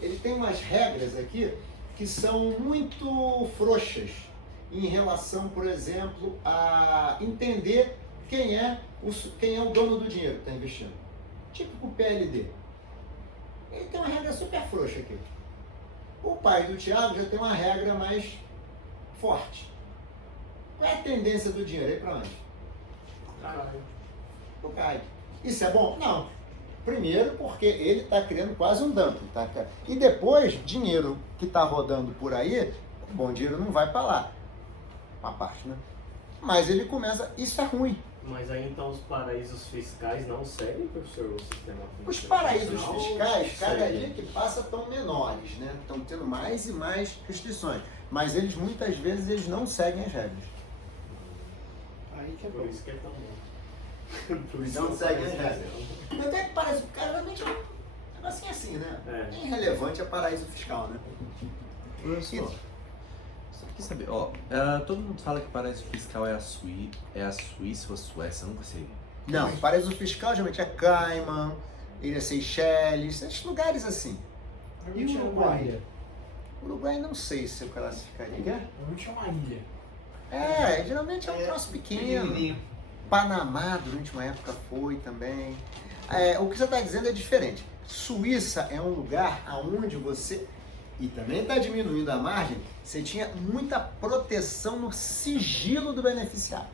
ele tem umas regras aqui que são muito frouxas em relação, por exemplo, a entender quem é o dono do dinheiro que está investindo. Tipo o PLD. Ele tem uma regra super frouxa aqui. O pai do Thiago já tem uma regra mais forte. Qual é a tendência do dinheiro? Aí para onde? O CAD. Isso é bom? Não. Primeiro porque ele está criando quase um dumping. Tá? E depois, dinheiro que está rodando por aí, o bom dinheiro não vai para lá. Uma parte, né? Mas ele começa, isso é ruim. Mas aí então os paraísos fiscais não seguem, professor, o sistema financeiro? Os paraísos nacional fiscais, cada seguem? dia que passa, estão menores, né? Estão tendo mais e mais restrições. Mas eles, muitas vezes, eles não seguem as regras. Aí que é Por bom. isso que é tão bom. Por isso Não que seguem as parece regras. Mas até que parece, cara, realmente é um negocinho assim, né? É. É irrelevante, é paraíso fiscal, né? Professor, Só quer saber, ó, todo mundo fala que paraíso fiscal é a Suíça ou a Suécia, eu nunca sei. Não, paraíso fiscal geralmente é Cayman, Ilha Seychelles, esses lugares assim. E o Uruguai? Uruguai não sei se eu classificaria. Realmente é uma ilha. Geralmente é um troço pequeno. Pequenininho. Panamá, durante uma época, foi também. O que você está dizendo é diferente. Suíça é um lugar onde você, e também está diminuindo a margem, você tinha muita proteção no sigilo do beneficiário.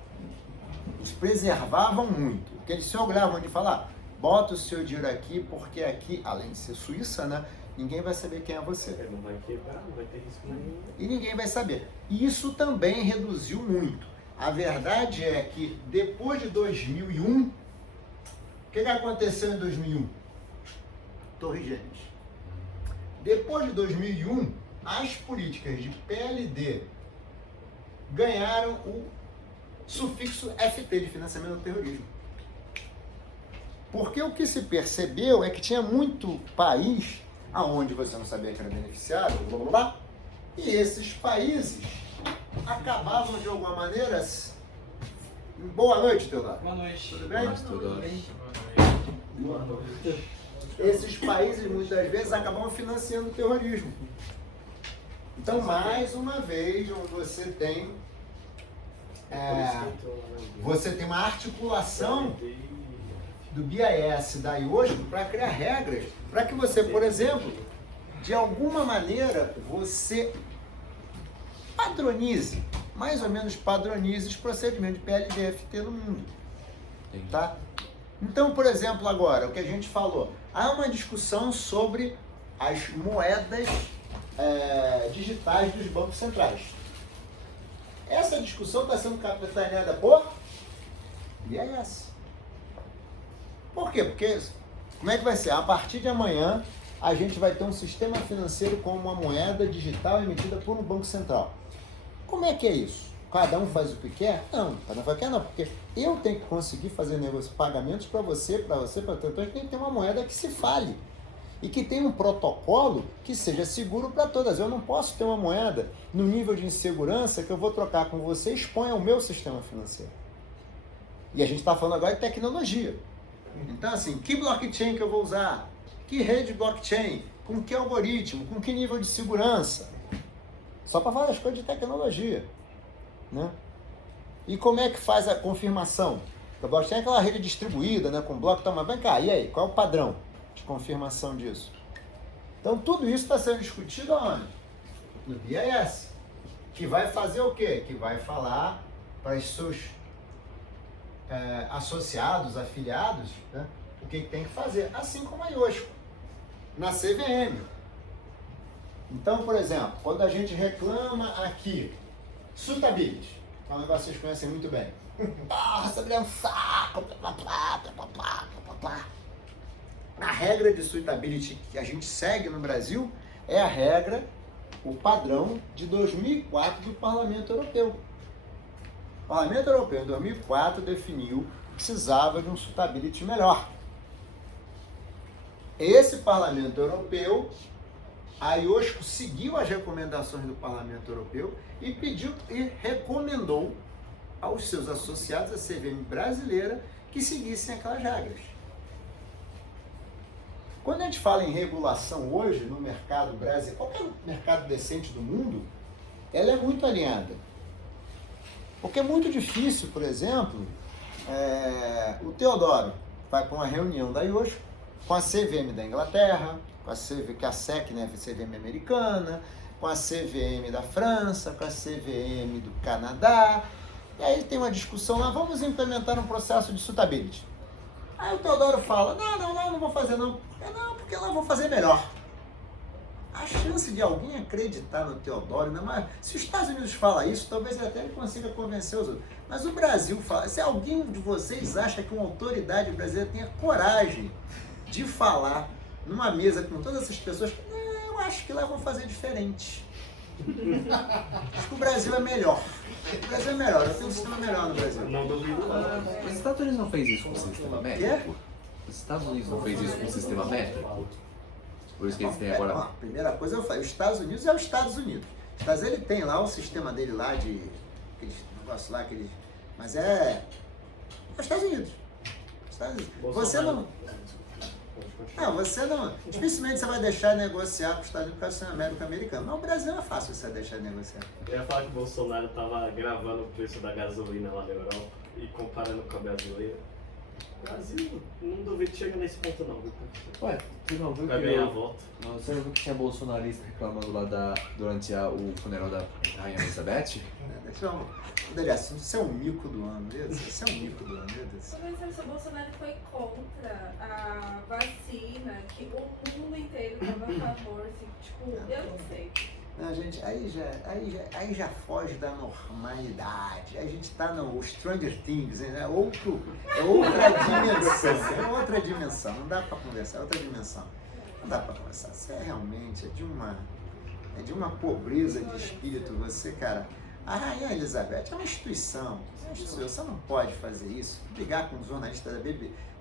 Eles preservavam muito. Porque eles se orgulhavam de falar, bota o seu dinheiro aqui, porque aqui, além de ser Suíça, né, ninguém vai saber quem é você. Ele não vai quebrar, não vai ter risco nenhum. E ninguém vai saber. E isso também reduziu muito. A verdade é que depois de 2001, o que aconteceu em 2001? Torres Gêmeas. Depois de 2001, as políticas de PLD ganharam o sufixo FT, de financiamento do terrorismo. Porque o que se percebeu é que tinha muito país aonde você não sabia que era beneficiário, blá blá blá, e esses países acabavam de alguma maneira. Boa noite, Teodoro. Boa noite. Tudo bem? Mas tudo- Esses países muitas vezes acabam financiando o terrorismo. Então, mais uma vez, você tem uma articulação do BIS, da IOSCO, para criar regras, para que você, por exemplo, de alguma maneira, você padronize, mais ou menos padronize os procedimentos de PLD-FT no mundo. Entendi. Tá? Então, por exemplo, agora, o que a gente falou, há uma discussão sobre as moedas digitais dos bancos centrais. Essa discussão está sendo capitaneada por BIS. Por quê? Porque, como é que vai ser? A partir de amanhã, a gente vai ter um sistema financeiro com uma moeda digital emitida por um banco central. Como é que é isso? Cada um faz o que quer? Não, cada um faz o que quer não, porque eu tenho que conseguir fazer pagamentos para você, para então tem que ter uma moeda que se fale e que tenha um protocolo que seja seguro para todas. Eu não posso ter uma moeda no nível de insegurança que eu vou trocar com você e exponha o meu sistema financeiro. E a gente está falando agora de tecnologia. Então, assim, que blockchain que eu vou usar? Que rede blockchain? Com que algoritmo? Com que nível de segurança? Só para falar as coisas de tecnologia. Né? E como é que faz a confirmação? A blockchain é aquela rede distribuída, né, com bloco, mas vem cá, e aí, qual é o padrão de confirmação disso? Então tudo isso está sendo discutido aonde? No BIS, que vai fazer o quê? Que vai falar para os seus associados, afiliados, né, o que tem que fazer, assim como a IOSCO, na CVM. Então, por exemplo, quando a gente reclama aqui, Suitability, que é um negócio que vocês conhecem muito bem. Nossa, é um saco, blá, blá, blá, blá, blá, blá. A regra de suitability que a gente segue no Brasil é a regra, o padrão de 2004 do Parlamento Europeu. O Parlamento Europeu, em 2004, definiu que precisava de um suitability melhor. Esse Parlamento Europeu, a IOSCO seguiu as recomendações do Parlamento Europeu e pediu e recomendou aos seus associados, a CVM brasileira, que seguissem aquelas regras. Quando a gente fala em regulação hoje no mercado brasileiro, qualquer mercado decente do mundo, ela é muito alinhada. Porque é muito difícil, por exemplo, o Teodoro vai para uma reunião da IOSCO com a CVM da Inglaterra, com a CVM, que é a SEC, né, a CVM americana, com a CVM da França, com a CVM do Canadá. E aí tem uma discussão lá, vamos implementar um processo de suitability. Aí o Teodoro fala, não vou fazer não. Não, porque lá eu vou fazer melhor. A chance de alguém acreditar no Teodoro, não, mas se os Estados Unidos fala isso, talvez ele até consiga convencer os outros. Mas o Brasil fala, se alguém de vocês acha que uma autoridade brasileira tenha coragem de falar numa mesa com todas essas pessoas, eu acho que lá vão fazer diferente. Acho que o Brasil é melhor. O Brasil é melhor, eu tenho um sistema melhor no Brasil. Não duvido. Os Estados Unidos não fez isso com o sistema métrico? Quê? Os Estados Unidos não fez isso com o sistema métrico? Por isso que eles têm agora... A primeira coisa eu falei, os Estados Unidos é os Estados Unidos. Mas ele tem lá o sistema dele lá de aqueles negócios lá, mas é os Estados Unidos. Estados Unidos. Você não. Não, você não. Dificilmente você vai deixar de negociar com os Estados Unidos por causa do América americano. Mas o Brasil é fácil você deixar de negociar. Eu ia falar que o Bolsonaro tava gravando o preço da gasolina lá na Europa e comparando com a brasileira. O Brasil, não duvido que chega nesse ponto não. Ué, você não viu Vai que ganhar voto. você não viu que tinha bolsonarista reclamando lá durante o funeral da Rainha Elizabeth? Deixa eu mudar de assunto. Você é um mico do ano, meu Deus. Você é um mico do ano, meu Deus. Mas o Bolsonaro foi contra a vacina, que o mundo inteiro estava a favor, assim, tipo, eu não sei. Não, gente, aí já foge da normalidade. A gente tá no Stranger Things, né? É outra dimensão. É outra dimensão. Não dá pra conversar, é outra dimensão. Não dá pra conversar. Você realmente é de uma pobreza de espírito. Você, cara, a Rainha Elizabeth é uma instituição. Você não pode fazer isso. Brigar com um jornalista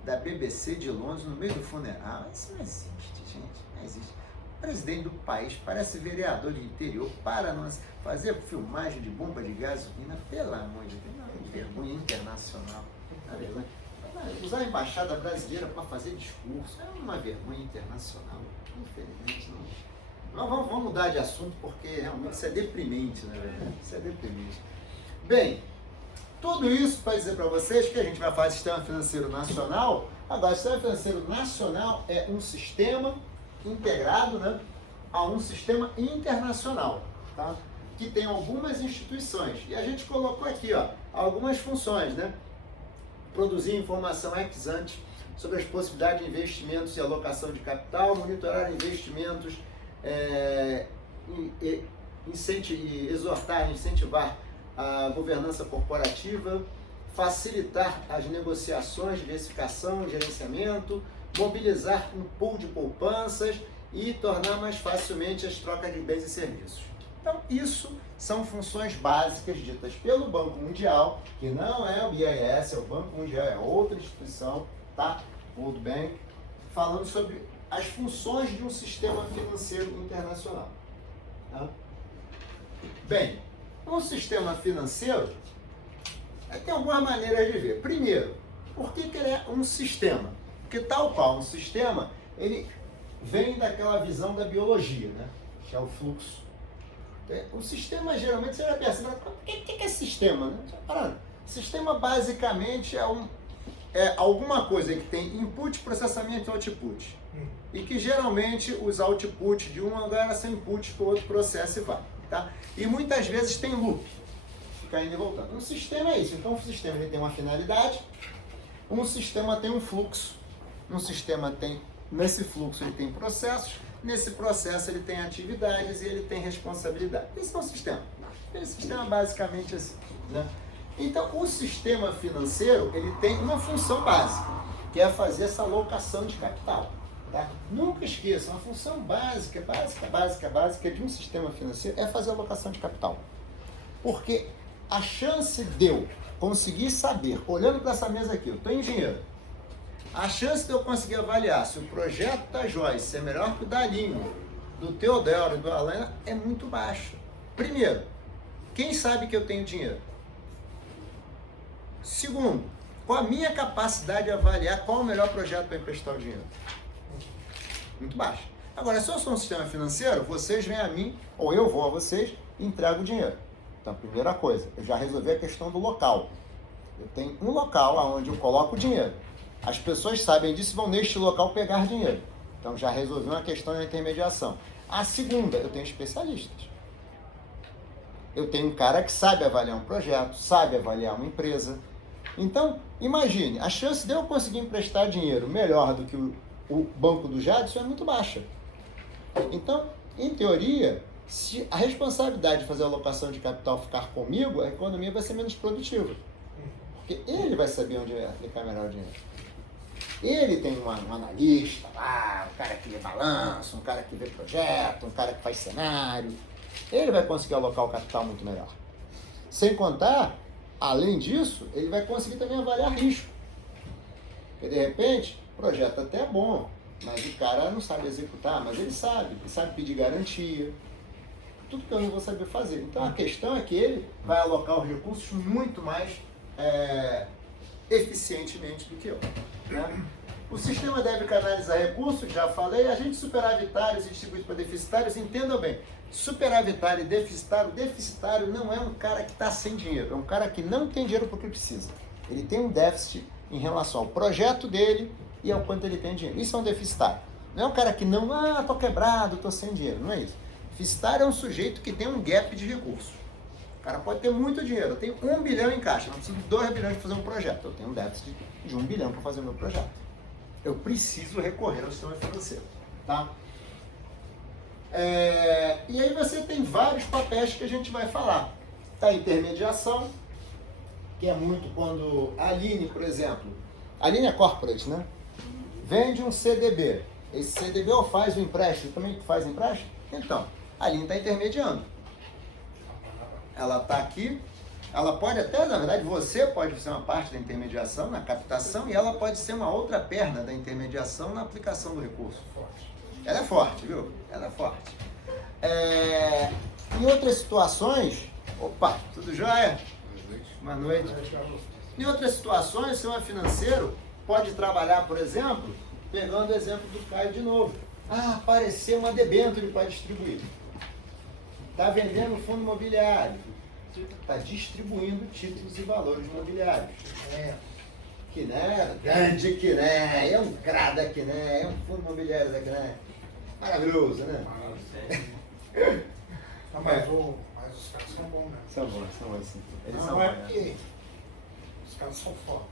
da BBC de Londres no meio do funeral. Isso não existe, gente. Não existe. O presidente do país parece vereador de interior para nós fazer filmagem de bomba de gasolina, pelo amor de Deus, não, vergonha internacional. Uma vergonha. Usar a embaixada brasileira para fazer discurso é uma vergonha internacional. Infelizmente não. Mas vamos mudar de assunto porque realmente isso é deprimente, na verdade. Isso é deprimente. Bem, tudo isso para dizer para vocês que a gente vai falar de sistema financeiro nacional. Agora, o sistema financeiro nacional é um sistema integrado, né, a um sistema internacional, tá? Que tem algumas instituições. E a gente colocou aqui, ó, algumas funções, né? Produzir informação ex ante sobre as possibilidades de investimentos e alocação de capital, monitorar investimentos, incentivar a governança corporativa, facilitar as negociações, diversificação, gerenciamento, mobilizar um pool de poupanças e tornar mais facilmente as trocas de bens e serviços. Então, isso são funções básicas ditas pelo Banco Mundial, que não é o BIS, é o Banco Mundial, é outra instituição, tá? World Bank, falando sobre as funções de um sistema financeiro internacional. Tá? Bem, um sistema financeiro tem algumas maneiras de ver. Primeiro, por que ele é um sistema? Porque tal qual um sistema, ele vem daquela visão da biologia, né? Que é o fluxo. O sistema, geralmente, você já pensa, mas o que é sistema? Né? Sistema, basicamente, é alguma coisa que tem input, processamento e output. E que, geralmente, os outputs de um agora são inputs para o outro processo e vai. Tá? E muitas vezes tem loop, fica indo e voltando. Um sistema é isso. Então, o sistema ele tem uma finalidade, um sistema tem um fluxo. Um sistema tem, nesse fluxo ele tem processos, nesse processo ele tem atividades e ele tem responsabilidade. Esse é um sistema. Esse sistema basicamente assim, né? Então, o sistema financeiro, ele tem uma função básica, que é fazer essa alocação de capital. Tá? Nunca esqueça, uma função básica de um sistema financeiro é fazer a alocação de capital. Porque a chance de eu conseguir saber, olhando para essa mesa aqui, eu estou em dinheiro, a chance de eu conseguir avaliar se o projeto da Joyce é melhor que o da Aline, do Teodoro e do Alan é muito baixa. Primeiro, quem sabe que eu tenho dinheiro? Segundo, qual a minha capacidade de avaliar qual é o melhor projeto para emprestar o dinheiro? Muito baixa. Agora, se eu sou um sistema financeiro, vocês vêm a mim, ou eu vou a vocês e entrego o dinheiro. Então, primeira coisa, eu já resolvi a questão do local. Eu tenho um local onde eu coloco o dinheiro. As pessoas sabem disso e vão neste local pegar dinheiro. Então, já resolvi uma questão da intermediação. A segunda, eu tenho especialistas. Eu tenho um cara que sabe avaliar um projeto, sabe avaliar uma empresa. Então, imagine, a chance de eu conseguir emprestar dinheiro melhor do que o banco do Jadson é muito baixa. Então, em teoria, se a responsabilidade de fazer a alocação de capital ficar comigo, a economia vai ser menos produtiva. Porque ele vai saber onde aplicar melhor o dinheiro. Ele tem um analista lá, um cara que vê balanço, um cara que vê projeto, um cara que faz cenário. Ele vai conseguir alocar o capital muito melhor. Sem contar, além disso, ele vai conseguir também avaliar risco. Porque de repente, o projeto até é bom, mas o cara não sabe executar, mas ele sabe pedir garantia. tudo que eu não vou saber fazer. Então a questão é que ele vai alocar os recursos muito mais eficientemente do que eu. Né? O sistema deve canalizar recursos, já falei, agentes superavitários e distribuídos para deficitários, entendam bem, superavitário e deficitário, o deficitário não é um cara que está sem dinheiro, é um cara que não tem dinheiro porque precisa. Ele tem um déficit em relação ao projeto dele e ao quanto ele tem dinheiro. Isso é um deficitário. Não é um cara que não, tô quebrado, tô sem dinheiro, não é isso. Deficitário é um sujeito que tem um gap de recursos. O cara pode ter muito dinheiro, eu tenho 1 bilhão em caixa, não preciso de 2 bilhões para fazer um projeto, eu tenho um déficit de 1 bilhão para fazer o meu projeto. Eu preciso recorrer ao sistema financeiro, tá? E aí você tem vários papéis que a gente vai falar. A intermediação, que é muito quando a Aline, por exemplo, a Aline é corporate, né? Vende um CDB. Esse CDB ou faz o empréstimo, também faz empréstimo? Então, a Aline está intermediando. Ela está aqui, ela pode até, na verdade, você pode ser uma parte da intermediação na captação e ela pode ser uma outra perna da intermediação na aplicação do recurso. Ela é forte, viu? Ela é forte. Em outras situações, opa, tudo jóia? Boa noite. Em outras situações, o sistema financeiro pode trabalhar, por exemplo, pegando o exemplo do Caio de novo. Apareceu uma debênture para distribuir. Está vendendo fundo imobiliário. Está distribuindo títulos e valores imobiliários. Quiné, grande Quiné, é um CRA da Quiné, é um fundo imobiliário da Quiné. Maravilhoso, né? Não, mas os caras são bons, né? São bons, sim. Eles Não, são é bons, né? porque os caras são foda.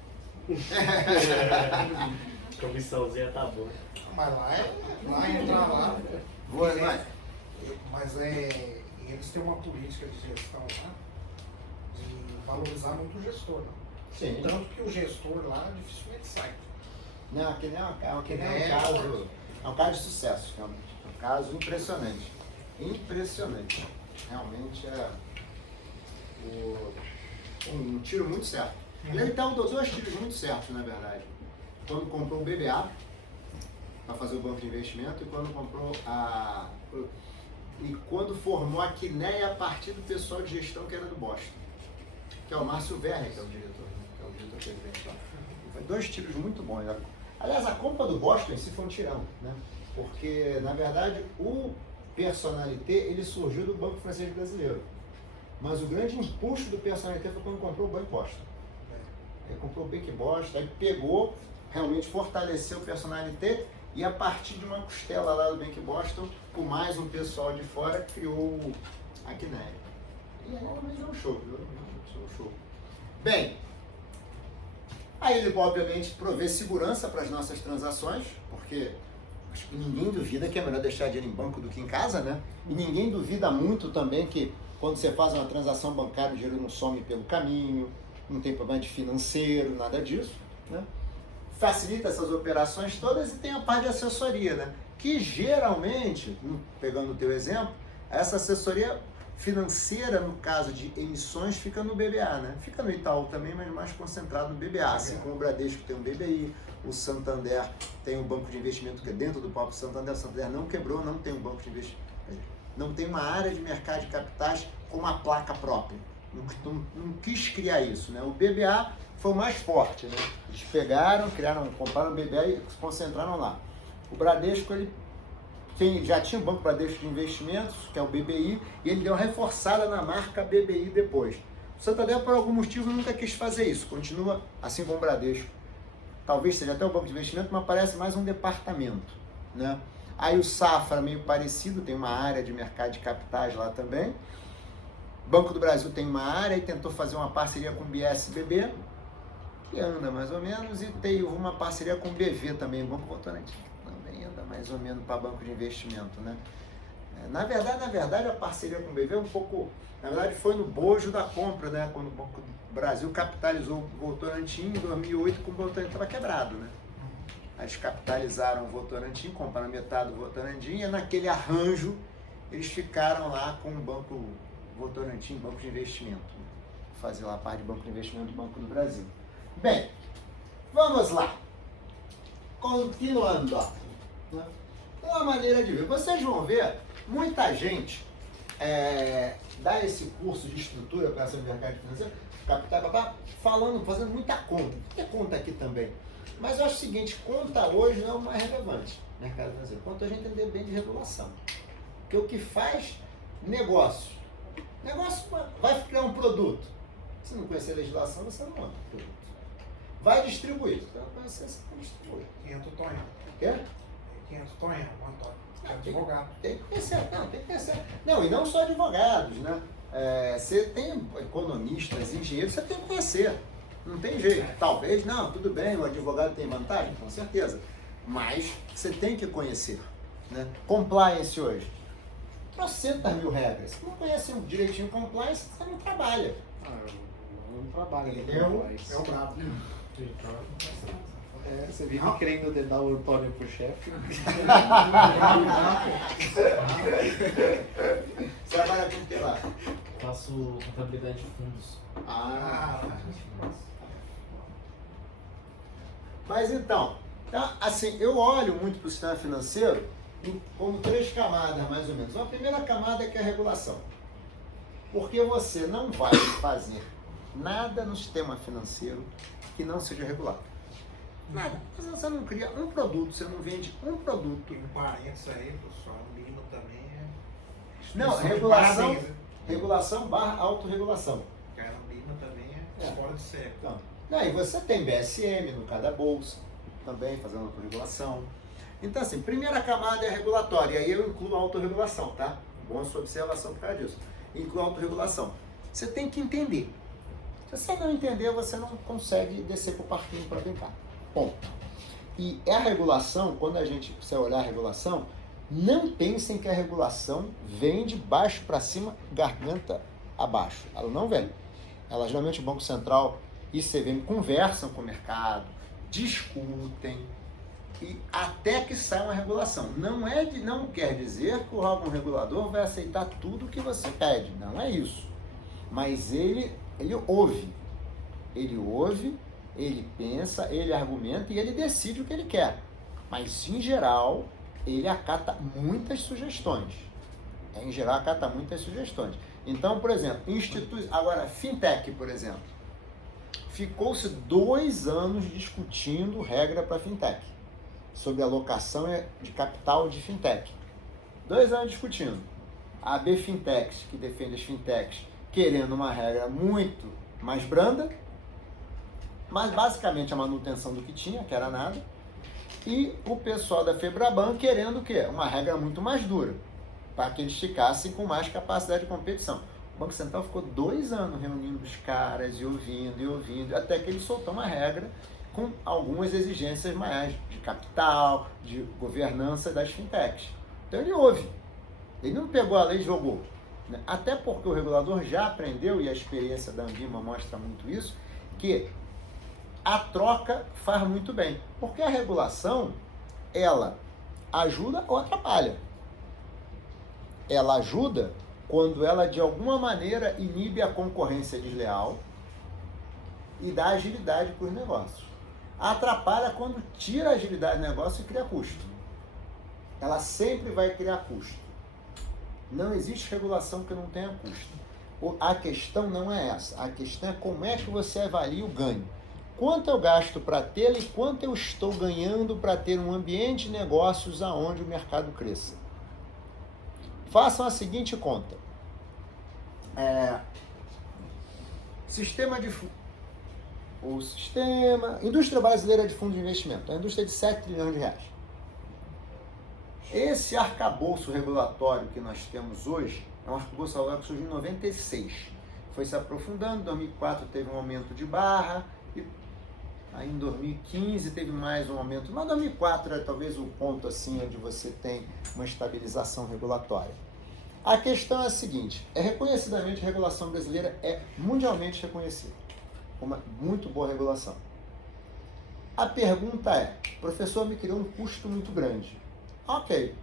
Comissãozinha tá boa. Mas lá entra lá. Mas eles têm uma política de gestão lá de valorizar muito o gestor, né? Sim. Tanto que o gestor lá dificilmente sai. Não, Quiné é um caso de sucesso, realmente. É um caso impressionante. Impressionante. Realmente é um tiro muito certo. Ele então deu 2 tiros muito certos, na verdade. Quando comprou o BBA para fazer o banco de investimento e quando comprou e quando formou a Quiné a partir do pessoal de gestão que era do Boston, que é o Márcio Werner, que é o diretor, né? Que é o diretor-presidente lá. Foi 2 tiros muito bons. Aliás, a compra do Boston em si foi um tirão, né? Porque, na verdade, o Personnalité, ele surgiu do Banco Francês Brasileiro. Mas o grande impulso do Personnalité foi quando comprou o Banco Boston. Ele comprou o Banco Boston, aí pegou, realmente fortaleceu o Personnalité e a partir de uma costela lá do Banco Boston, com mais um pessoal de fora, criou a Quiné. E aí realmente é um show, viu? É um show. Bem, aí ele obviamente provê segurança para as nossas transações, porque acho que ninguém duvida que é melhor deixar dinheiro em banco do que em casa, né? E ninguém duvida muito também que quando você faz uma transação bancária o dinheiro não some pelo caminho, não tem problema de financeiro, nada disso, né? Facilita essas operações todas e tem a parte de assessoria, né? Que geralmente, pegando o teu exemplo, essa assessoria financeira, no caso de emissões, fica no BBA, né? Fica no Itaú também, mas mais concentrado no BBA, assim como o Bradesco tem um BBI, o Santander tem um banco de investimento que é dentro do próprio Santander. O Santander não quebrou, não tem um banco de investimento, não tem uma área de mercado de capitais com uma placa própria. Não quis criar isso, né? O BBA foi o mais forte, né? Eles pegaram, compraram o BBA e se concentraram lá. O Bradesco, ele já tinha o Banco Bradesco de Investimentos, que é o BBI, e ele deu uma reforçada na marca BBI depois. O Santander, por algum motivo, nunca quis fazer isso, continua assim como o Bradesco. Talvez seja até o Banco de Investimento, mas parece mais um departamento, né? Aí o Safra, meio parecido, tem uma área de mercado de capitais lá também. O Banco do Brasil tem uma área e tentou fazer uma parceria com o BSBB, que anda mais ou menos, e tem uma parceria com o BV também, Banco Votorantim, também anda mais ou menos para banco de investimento, né? Na verdade, a parceria com o BV é um pouco, na verdade, foi no bojo da compra, né? Quando o Banco do Brasil capitalizou o Votorantim em 2008, com o Votorantim estava quebrado, né? Eles capitalizaram o Votorantim, compraram metade do Votorantim, e naquele arranjo eles ficaram lá com o Banco Votorantim, Banco de Investimento, né? Fazer lá a parte de Banco de Investimento do Banco do Brasil. Bem, vamos lá. Continuando, ó. Uma maneira de ver. Vocês vão ver muita gente dar esse curso de estrutura para essa mercado financeiro, capital, fazendo muita conta. Tem conta aqui também. Mas eu acho o seguinte, conta hoje não é o mais relevante no mercado financeiro. Conta a gente entender bem de regulação. Porque o que faz negócio vai criar um produto. Se não conhecer a legislação, você não monta o produto. Vai distribuir. Se não conhecer, você não distribui. 500 tonhas. Quê? 500 tonhas, o Antônio. É advogado. Tem que conhecer, tem que conhecer. Não, e não só advogados, né? Você tem economistas, engenheiros, você tem que conhecer. Não tem jeito. Talvez, não, tudo bem, o advogado tem vantagem, com certeza. Mas você tem que conhecer. Né? Compliance hoje. 300 mil regras. Se não conhece direitinho compliance, você não trabalha. Não trabalha. É o brabo. Você vive querendo dar o Antônio pro chefe. Você trabalha com o que lá? Faço contabilidade de fundos. Mas então, assim, eu olho muito para o sistema financeiro como 3 camadas, mais ou menos. A primeira camada é que é a regulação. Porque você não vai fazer nada no sistema financeiro que não seja regulado. Nada. Você não cria um produto, você não vende um produto. E um parênteses aí, pessoal, o mínimo também é... Não, regulação barra autorregulação. Cara, o mínimo também é fora de série. Não, e você tem BSM no cada bolsa, também fazendo autorregulação. Então, assim, primeira camada é regulatória, e aí eu incluo a autorregulação, tá? Boa sua observação por causa disso. Incluo a autorregulação. Você tem que entender. Se você não entender, você não consegue descer pro parquinho para brincar. Ponto. E a regulação, quando você olhar a regulação, não pensem que a regulação vem de baixo para cima, garganta abaixo. Ela não vem. Ela, geralmente, o Banco Central e CVM conversam com o mercado, discutem, e até que sai uma regulação. Não quer dizer que o órgão regulador vai aceitar tudo que você pede. Não é isso. Mas ele ouve. Ele ouve, ele pensa, ele argumenta e ele decide o que ele quer. Mas, em geral, ele acata muitas sugestões. Então, por exemplo, agora, fintech, por exemplo. Ficou-se 2 anos discutindo regra para fintech, sobre alocação de capital de fintech. 2 anos discutindo. A AB Fintechs, que defende as fintechs, querendo uma regra muito mais branda, mas basicamente a manutenção do que tinha, que era nada, e o pessoal da Febraban querendo o quê? Uma regra muito mais dura, para que eles ficassem com mais capacidade de competição. O Banco Central ficou 2 anos reunindo os caras e ouvindo, até que ele soltou uma regra com algumas exigências maiores de capital, de governança das fintechs. Então ele ouve. Ele não pegou a lei e jogou. Né? Até porque o regulador já aprendeu, e a experiência da Anbima mostra muito isso, que a troca faz muito bem. Porque a regulação, ela ajuda ou atrapalha. Ela ajuda quando ela, de alguma maneira, inibe a concorrência desleal e dá agilidade para os negócios. Atrapalha quando tira a agilidade do negócio e cria custo. Ela sempre vai criar custo. Não existe regulação que não tenha custo. A questão não é essa. A questão é como é que você avalia o ganho. Quanto eu gasto para tê-la e quanto eu estou ganhando para ter um ambiente de negócios aonde o mercado cresça. Façam a seguinte conta. Indústria brasileira de fundo de investimento, a indústria de 7 trilhões de reais. Esse arcabouço regulatório que nós temos hoje é um arcabouço regulatório que surgiu em 96. Foi se aprofundando, em 2004 teve um aumento de barra, e aí em 2015 teve mais um aumento. Mas 2004 é talvez o ponto assim onde você tem uma estabilização regulatória. A questão é a seguinte, reconhecidamente a regulação brasileira é mundialmente reconhecida, uma muito boa regulação. A pergunta é, o professor me criou um custo muito grande. Ok,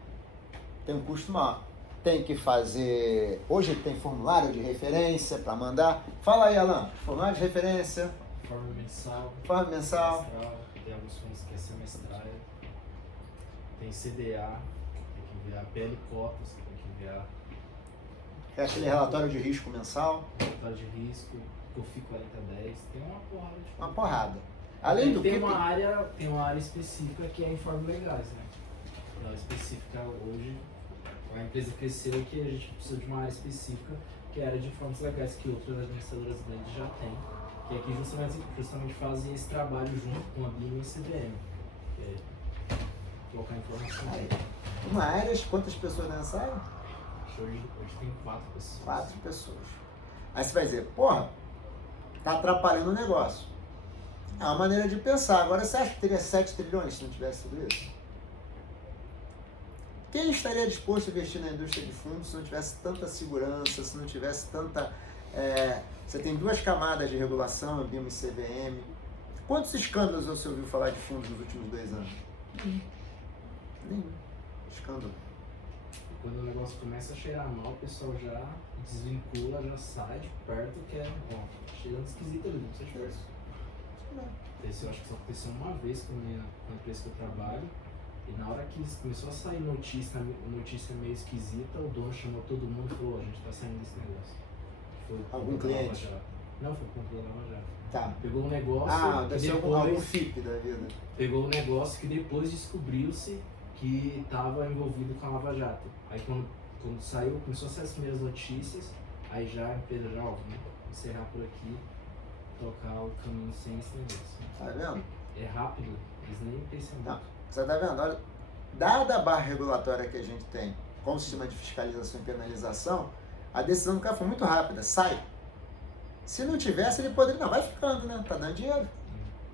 tem um custo maior. Tem que fazer, hoje tem formulário de referência para mandar. Fala aí, Alan, formulário de referência. Forma mensal. Tem alguns fundos que é semestral. Tem CDA, tem que enviar PL cotas, tem que enviar. Que é aquele relatório de risco mensal. Relatório de risco, COFI 4010, tem uma porrada de Uma coisa. porrada. Além do tem que... uma área específica que é informes legais, né? Ela é específica hoje, a empresa cresceu que a gente precisa de uma área específica, que é a área de informes legais, que outras administradoras grandes já têm, que é que justamente fazem esse trabalho junto com a BIM e a CVM, que é colocar informação. Uma área, quantas pessoas nessa área? Hoje tem 4 pessoas. 4 pessoas. Aí você vai dizer, porra, tá atrapalhando o negócio. É uma maneira de pensar. Agora, você acha que teria 7 trilhões se não tivesse tudo isso? Quem estaria disposto a investir na indústria de fundos se não tivesse tanta segurança, se não tivesse tanta... você tem 2 camadas de regulação, BIM e CVM. Quantos escândalos você ouviu falar de fundos nos últimos 2 anos? Nenhum. Escândalo. Quando o negócio começa a cheirar mal, o pessoal já desvincula, já sai de perto, que é, ó, cheirando esquisito ali, não sei se isso. Eu acho que só aconteceu uma vez com a empresa que eu trabalho, e na hora que começou a sair notícia meio esquisita, o dono chamou todo mundo e falou, a gente tá saindo desse negócio. Foi Algum cliente? Não, foi com o Lava Jato. Tá. Pegou um negócio deve que ser algum depois... FIP da vida. Pegou um negócio que depois descobriu-se que estava envolvido com a Lava Jato. Aí quando saiu, começou a sair as primeiras notícias, aí já a empresa já, ó, vamos encerrar por aqui, tocar o caminho sem esse negócio. Tá vendo? É rápido, eles nem pensam Não. muito. Você tá vendo? Olha, dada a barra regulatória que a gente tem com o sistema de fiscalização e penalização, a decisão do cara foi muito rápida, sai. Se não tivesse, ele poderia, não, vai ficando, né? Tá dando dinheiro.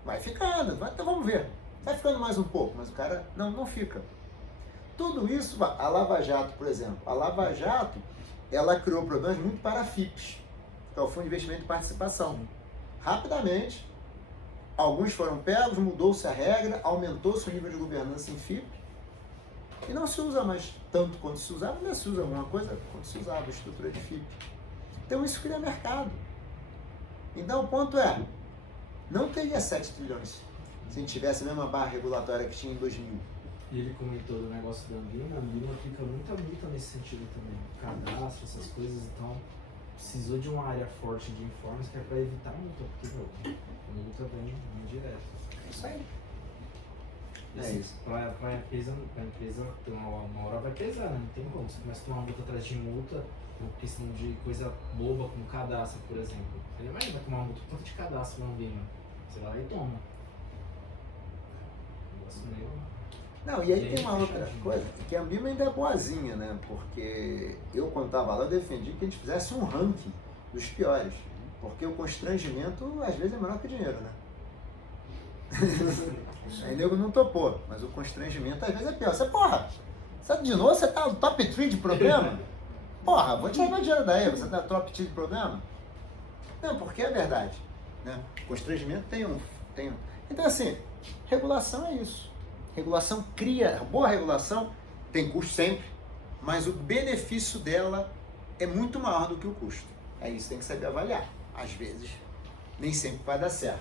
Vai ficando, então vamos ver. Vai ficando mais um pouco, mas o cara não fica. Tudo isso, a Lava Jato, por exemplo, a Lava Jato, ela criou problemas muito para a FIPS, que é o Fundo de Investimento e Participação. Rapidamente, alguns foram pegos, mudou-se a regra, aumentou-se o nível de governança em FIP, e não se usa mais tanto quanto se usava, ainda se usa alguma coisa quando se usava a estrutura de FIP. Então isso cria mercado. Então o ponto é, não teria 7 trilhões se a gente tivesse a mesma barra regulatória que tinha em 2000. E ele comentou do negócio da Ambima, a Ambima aplica muita multa nesse sentido também. Cadastro, essas coisas, então precisou de uma área forte de informes que é para evitar multa, porque a multa vem direto. É isso aí. É isso. Pra empresa uma hora vai pesar, né? Não tem como. Você começa a tomar multa atrás de multa, por questão de coisa boba como cadastro, por exemplo. Você imagina tomar uma multa por conta de cadastro na Ambima. Você vai lá e toma. Negócio meio... Não, e aí tem uma outra coisa, que a Ambima ainda é boazinha, né? Porque eu, quando estava lá, eu defendi que a gente fizesse um ranking dos piores. Porque o constrangimento, às vezes, é menor que dinheiro, né? Aí nego não topou, mas o constrangimento, às vezes, é pior. Você, porra, de novo você tá no top 3 de problema? Porra, vou tirar meu dinheiro daí, você tá no top 3 de problema? Não, porque é verdade, né? Constrangimento tem um... Então, assim, regulação é isso. Regulação cria, boa regulação tem custo sempre, mas o benefício dela é muito maior do que o custo. Aí isso tem que saber avaliar. Às vezes, nem sempre vai dar certo.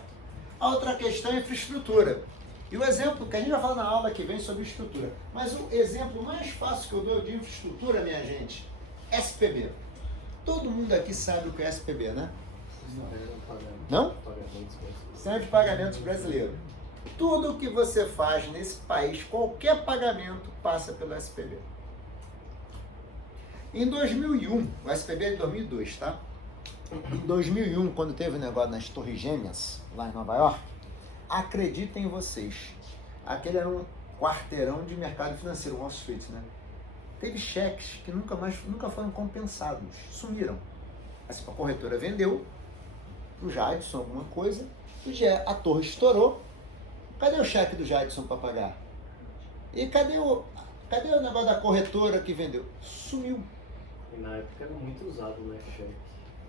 A outra questão é infraestrutura. E o exemplo que a gente vai falar na aula que vem sobre estrutura. Mas o exemplo mais fácil que eu dou de infraestrutura, minha gente, SPB. Todo mundo aqui sabe o que é SPB, né? Não? Sistema de Pagamentos Brasileiro. Tudo que você faz nesse país, qualquer pagamento passa pelo SPB. Em 2001, o SPB é de 2002, tá? Em 2001, quando teve o negócio nas Torres Gêmeas, lá em Nova York, acreditem vocês, aquele era um quarteirão de mercado financeiro, Wall Street, né? Teve cheques que nunca foram compensados, sumiram. Assim, a corretora vendeu pro Jadson alguma coisa, a torre estourou. Cadê o cheque do Jadson para pagar? E cadê o negócio da corretora que vendeu? Sumiu. E na época era muito usado, né, cheque.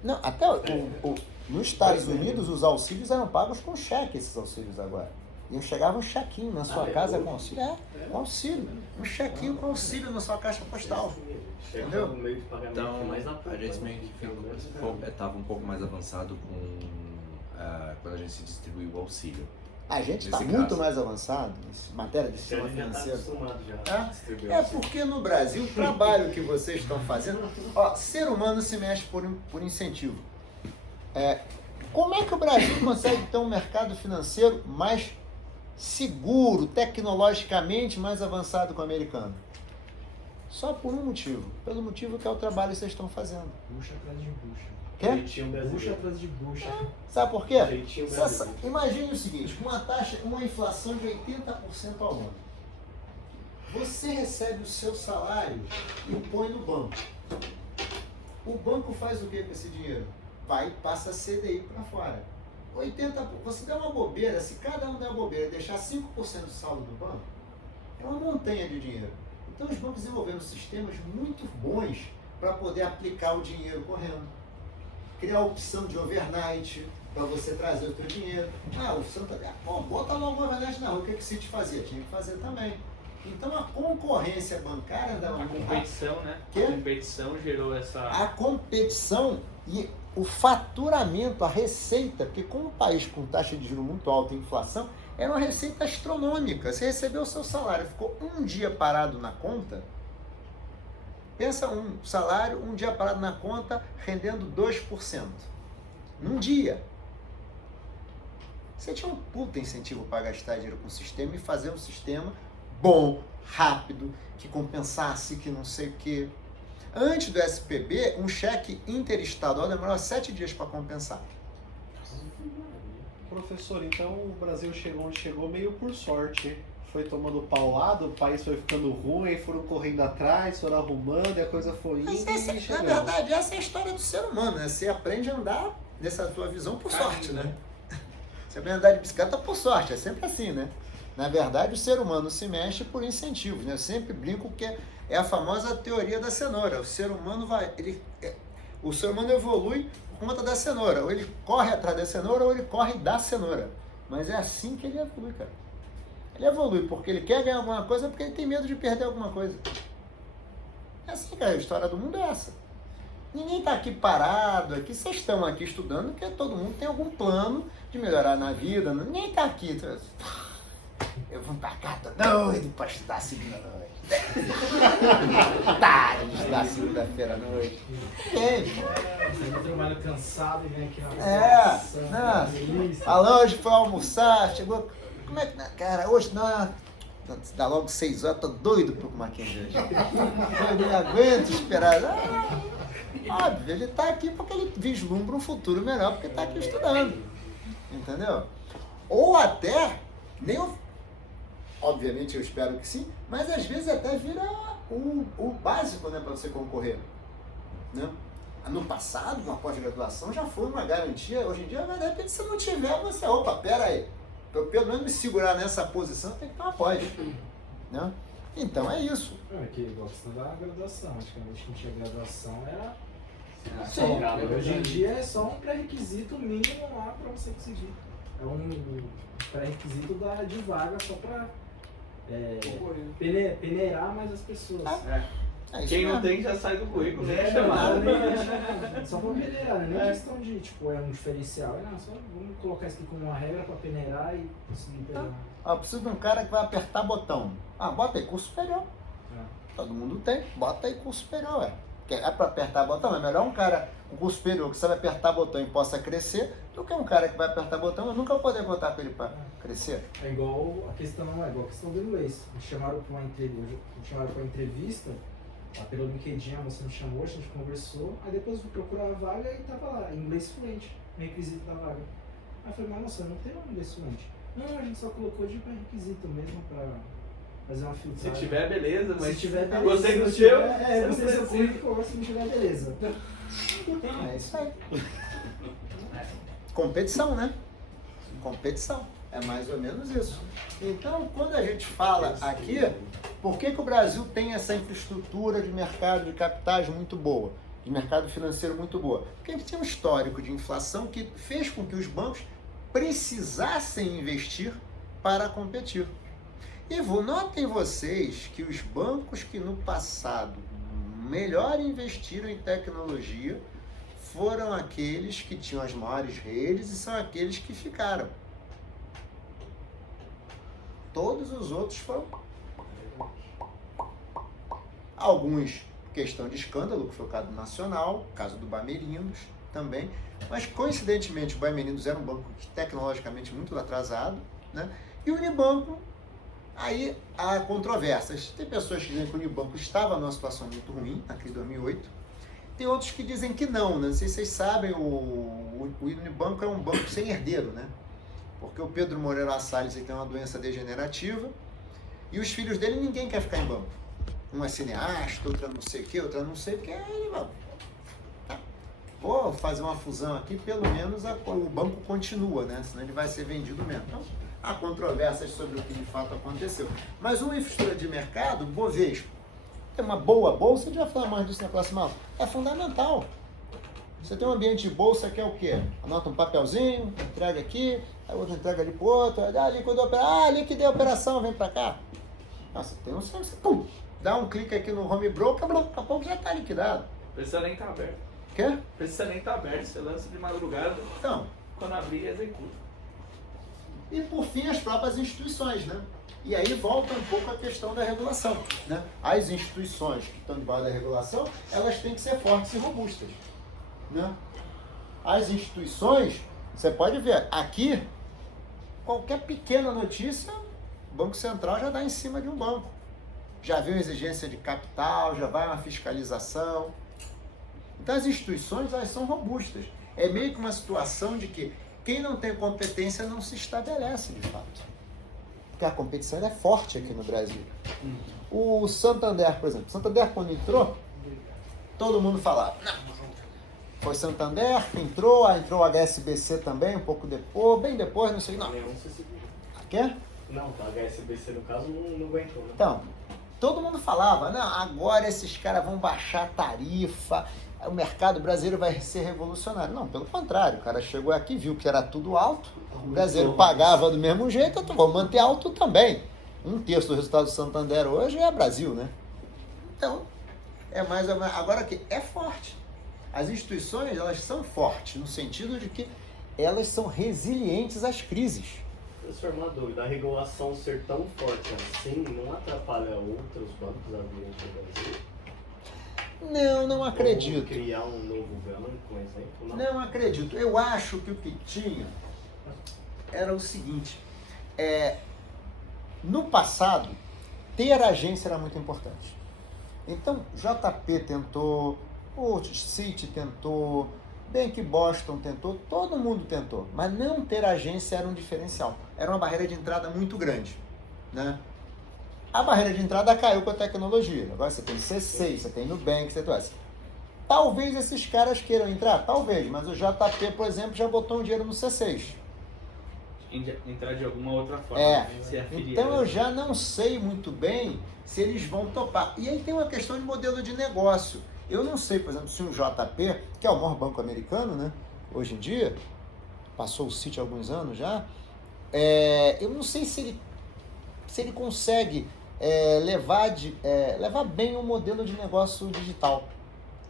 Não, até nos Estados Unidos os auxílios eram pagos com cheque, esses auxílios agora. E chegava um chequinho na sua casa com auxílio. Com auxílio. Um chequinho com auxílio na sua caixa postal. Cheque Entendeu? é o meio de pagamento Então, que mais a gente meio que estava um pouco mais avançado com quando a gente se distribuiu o auxílio. A gente está Nesse muito caso. mais avançado em matéria de Porque a sistema gente já está financeiro. acostumado já a distribuir É assim. porque no Brasil o trabalho que vocês estão fazendo, ó, ser humano se mexe por incentivo. Como é que o Brasil consegue ter um mercado financeiro mais seguro, tecnologicamente mais avançado que o americano? Só por um motivo, pelo motivo que é o trabalho que vocês estão fazendo. Bucha atrás de bucha. Quê? Jeitinho Bucha brasileiro. atrás de bucha. Sabe por quê? Jeitinho Você brasileiro. imagine o seguinte, com uma inflação de 80% ao ano. Você recebe o seu salário e põe no banco. O banco faz o que com esse dinheiro? Vai e passa CDI para fora. 80%, você dá uma bobeira, se cada um der uma bobeira, deixar 5% do saldo do banco, é uma montanha de dinheiro. Então os bancos desenvolveram sistemas muito bons para poder aplicar o dinheiro correndo. Criar a opção de overnight para você trazer o teu dinheiro. Ah, o Santander, pô, bota logo o overnight na rua, o que que Citi fazia? Tinha que fazer também. Então a concorrência bancária da A competição, né? Quê? A competição gerou essa. a competição e o faturamento, a receita, porque como um país com taxa de juros muito alta e inflação, era uma receita astronômica. Você recebeu o seu salário, ficou um dia parado na conta, pensa um salário, um dia parado na conta, rendendo 2%. Num dia. Você tinha um puta incentivo para gastar dinheiro com o sistema e fazer um sistema bom, rápido, que compensasse, que não sei o quê. Antes do SPB, um cheque interestadual demorava 7 dias para compensar. Professor, então o Brasil chegou onde chegou meio por sorte. Foi tomando paulado, o país foi ficando ruim, foram correndo atrás, foram arrumando e a coisa foi indo Mas e na chegamos. verdade, essa é a história do ser humano, né? Você aprende a andar nessa sua visão por sorte, né? Você aprende a andar de bicicleta por sorte, é sempre assim, né? Na verdade, o ser humano se mexe por incentivos, né? Eu sempre brinco que é a famosa teoria da cenoura. O ser humano o ser humano evolui por conta da cenoura. Ou ele corre atrás da cenoura ou ele corre da cenoura. Mas é assim que ele evolui, cara. Ele evolui porque ele quer ganhar alguma coisa, porque ele tem medo de perder alguma coisa. É assim, cara, a história do mundo é essa. Ninguém está aqui parado, aqui vocês estão aqui estudando, porque todo mundo tem algum plano de melhorar na vida. Ninguém está aqui. Eu vou pra cá, tô doido pra estudar segunda-noite. Tarde de estudar segunda-feira à noite. Você vai trabalho cansado e vem aqui na Não. delícia. Alan hoje foi almoçar, chegou. Como é que. Cara, hoje não. Dá logo 6 horas, tô doido pro Mackenzie hoje. Eu não aguento esperar. Óbvio, ele tá aqui porque ele vislumbra um futuro melhor, porque tá aqui estudando. Entendeu? Ou até, obviamente eu espero que sim, mas às vezes até vira o básico, né, para você concorrer. Né? No passado, uma pós-graduação já foi uma garantia, hoje em dia, de repente, se não tiver, você, opa, pera aí, para eu pelo menos me segurar nessa posição, tem que ter uma pós. Né? Então é isso. É que igual a questão da graduação. Antigamente não tinha graduação, era. Sim. Hoje em dia é só um pré-requisito mínimo lá para você conseguir. É um pré-requisito de vaga só para peneirar mais as pessoas. É isso Quem não mesmo. tem já sai do currículo, nem é chamado, chamado. só para peneirar, né? Nem questão de, tipo, é um diferencial. Não, só vamos colocar isso aqui como uma regra para peneirar e conseguir pegar. Eu preciso de um cara que vai apertar botão. Ah, bota aí curso superior. Todo mundo tem, bota aí curso superior, ué. Porque é para apertar botão, é melhor um cara com curso superior que sabe apertar botão e possa crescer, do que um cara que vai apertar botão e nunca vou poder botar para ele para crescer. É igual a questão do inglês. Me chamaram para uma entrevista, pelo LinkedIn, a moça me chamou, a gente conversou, aí depois eu fui procurar a vaga e tava lá, inglês fluente, requisito da vaga. Aí eu falei, mas moça, não tem um inglês fluente. Não, a gente só colocou de requisito mesmo para fazer uma Se filtragem. tiver, beleza, mas Se tiver, beleza. você no Se seu, tiver, você não você no seu precisa. currículo, se não tiver, beleza. É isso aí. Competição, né? Competição. É mais ou menos isso. Então, quando a gente fala aqui, por que o Brasil tem essa infraestrutura de mercado de capitais muito boa, de mercado financeiro muito boa? Porque a gente tem um histórico de inflação que fez com que os bancos precisassem investir para competir. E notem vocês que os bancos que no passado melhor investiram em tecnologia foram aqueles que tinham as maiores redes e são aqueles que ficaram. Todos os outros foram... Alguns, questão de escândalo, que foi o caso do Nacional, o caso do Bamerindos também, mas coincidentemente o Bamerindos era um banco tecnologicamente muito atrasado, né? E o Unibanco, aí há controvérsias. Tem pessoas que dizem que o Unibanco estava numa situação muito ruim, na crise de 2008, tem outros que dizem que não, né? Não sei se vocês sabem, o Unibanco é um banco sem herdeiro, né? Porque o Pedro Moreira Salles tem uma doença degenerativa e os filhos dele ninguém quer ficar em banco. Um é cineasta, outra não sei o que, outra não sei o que, ele vai. Tá. Vou fazer uma fusão aqui, pelo menos o banco continua, né? Senão ele vai ser vendido mesmo. Então, há controvérsias sobre o que de fato aconteceu. Mas uma infraestrutura de mercado, Bovespa, tem uma boa bolsa, a gente vai falar mais disso na próxima aula, é fundamental. Você tem um ambiente de bolsa que é o quê? Anota um papelzinho, entrega aqui, a outra entrega ali pro outro, liquidei a operação, vem pra cá. Nossa, tem um serviço, pum, dá um clique aqui no home broker, daqui a pouco já está liquidado. Precisa nem estar aberto. Quê? Precisa nem estar aberto, você lança de madrugada, Então, quando abrir, executa. e por fim as próprias instituições, né? E aí volta um pouco a questão da regulação, né? As instituições que estão debaixo da regulação, elas têm que ser fortes e robustas, né? As instituições, você pode ver, aqui, qualquer pequena notícia, o Banco Central já dá em cima de um banco. Já vem uma exigência de capital, já vai uma fiscalização. Então as instituições, elas são robustas. É meio que uma situação de que quem não tem competência não se estabelece, de fato. Porque a competição é forte aqui no Brasil. O Santander, por exemplo. Santander, quando entrou, todo mundo falava, não, foi Santander, entrou o HSBC também, um pouco depois, bem depois, não sei, não. Quê? Não, tá, a HSBC no caso não aguentou, né? Então, todo mundo falava, não, agora esses caras vão baixar a tarifa, o mercado brasileiro vai ser revolucionário. Não, pelo contrário, o cara chegou aqui, viu que era tudo alto, o brasileiro pagava do mesmo jeito, então vou manter alto também. Um terço do resultado do Santander hoje é Brasil, né? Então, é mais ou menos, agora que é forte. As instituições, elas são fortes, no sentido de que elas são resilientes às crises. Professor, uma dúvida, a regulação ser tão forte assim não atrapalha outros bancos a virem para o Brasil? Não acredito. Ou criar um novo banco, um exemplo? Não acredito. Eu acho que o que tinha era o seguinte, no passado, ter agência era muito importante. Então, JP tentou, o Citi tentou, Bank Boston tentou, todo mundo tentou, mas não ter agência era um diferencial, era uma barreira de entrada muito grande, né? A barreira de entrada caiu com a tecnologia, agora você tem C6, você tem Nubank, você tem... Talvez esses caras queiram entrar, talvez, mas o JP, por exemplo, já botou um dinheiro no C6. Entrar de alguma outra forma, se afiliar. Então eu já não sei muito bem se eles vão topar. E aí tem uma questão de modelo de negócio. Eu não sei, por exemplo, se um JP, que é o maior banco americano, né, hoje em dia, passou o Citi há alguns anos já, eu não sei se ele consegue levar bem o modelo de negócio digital.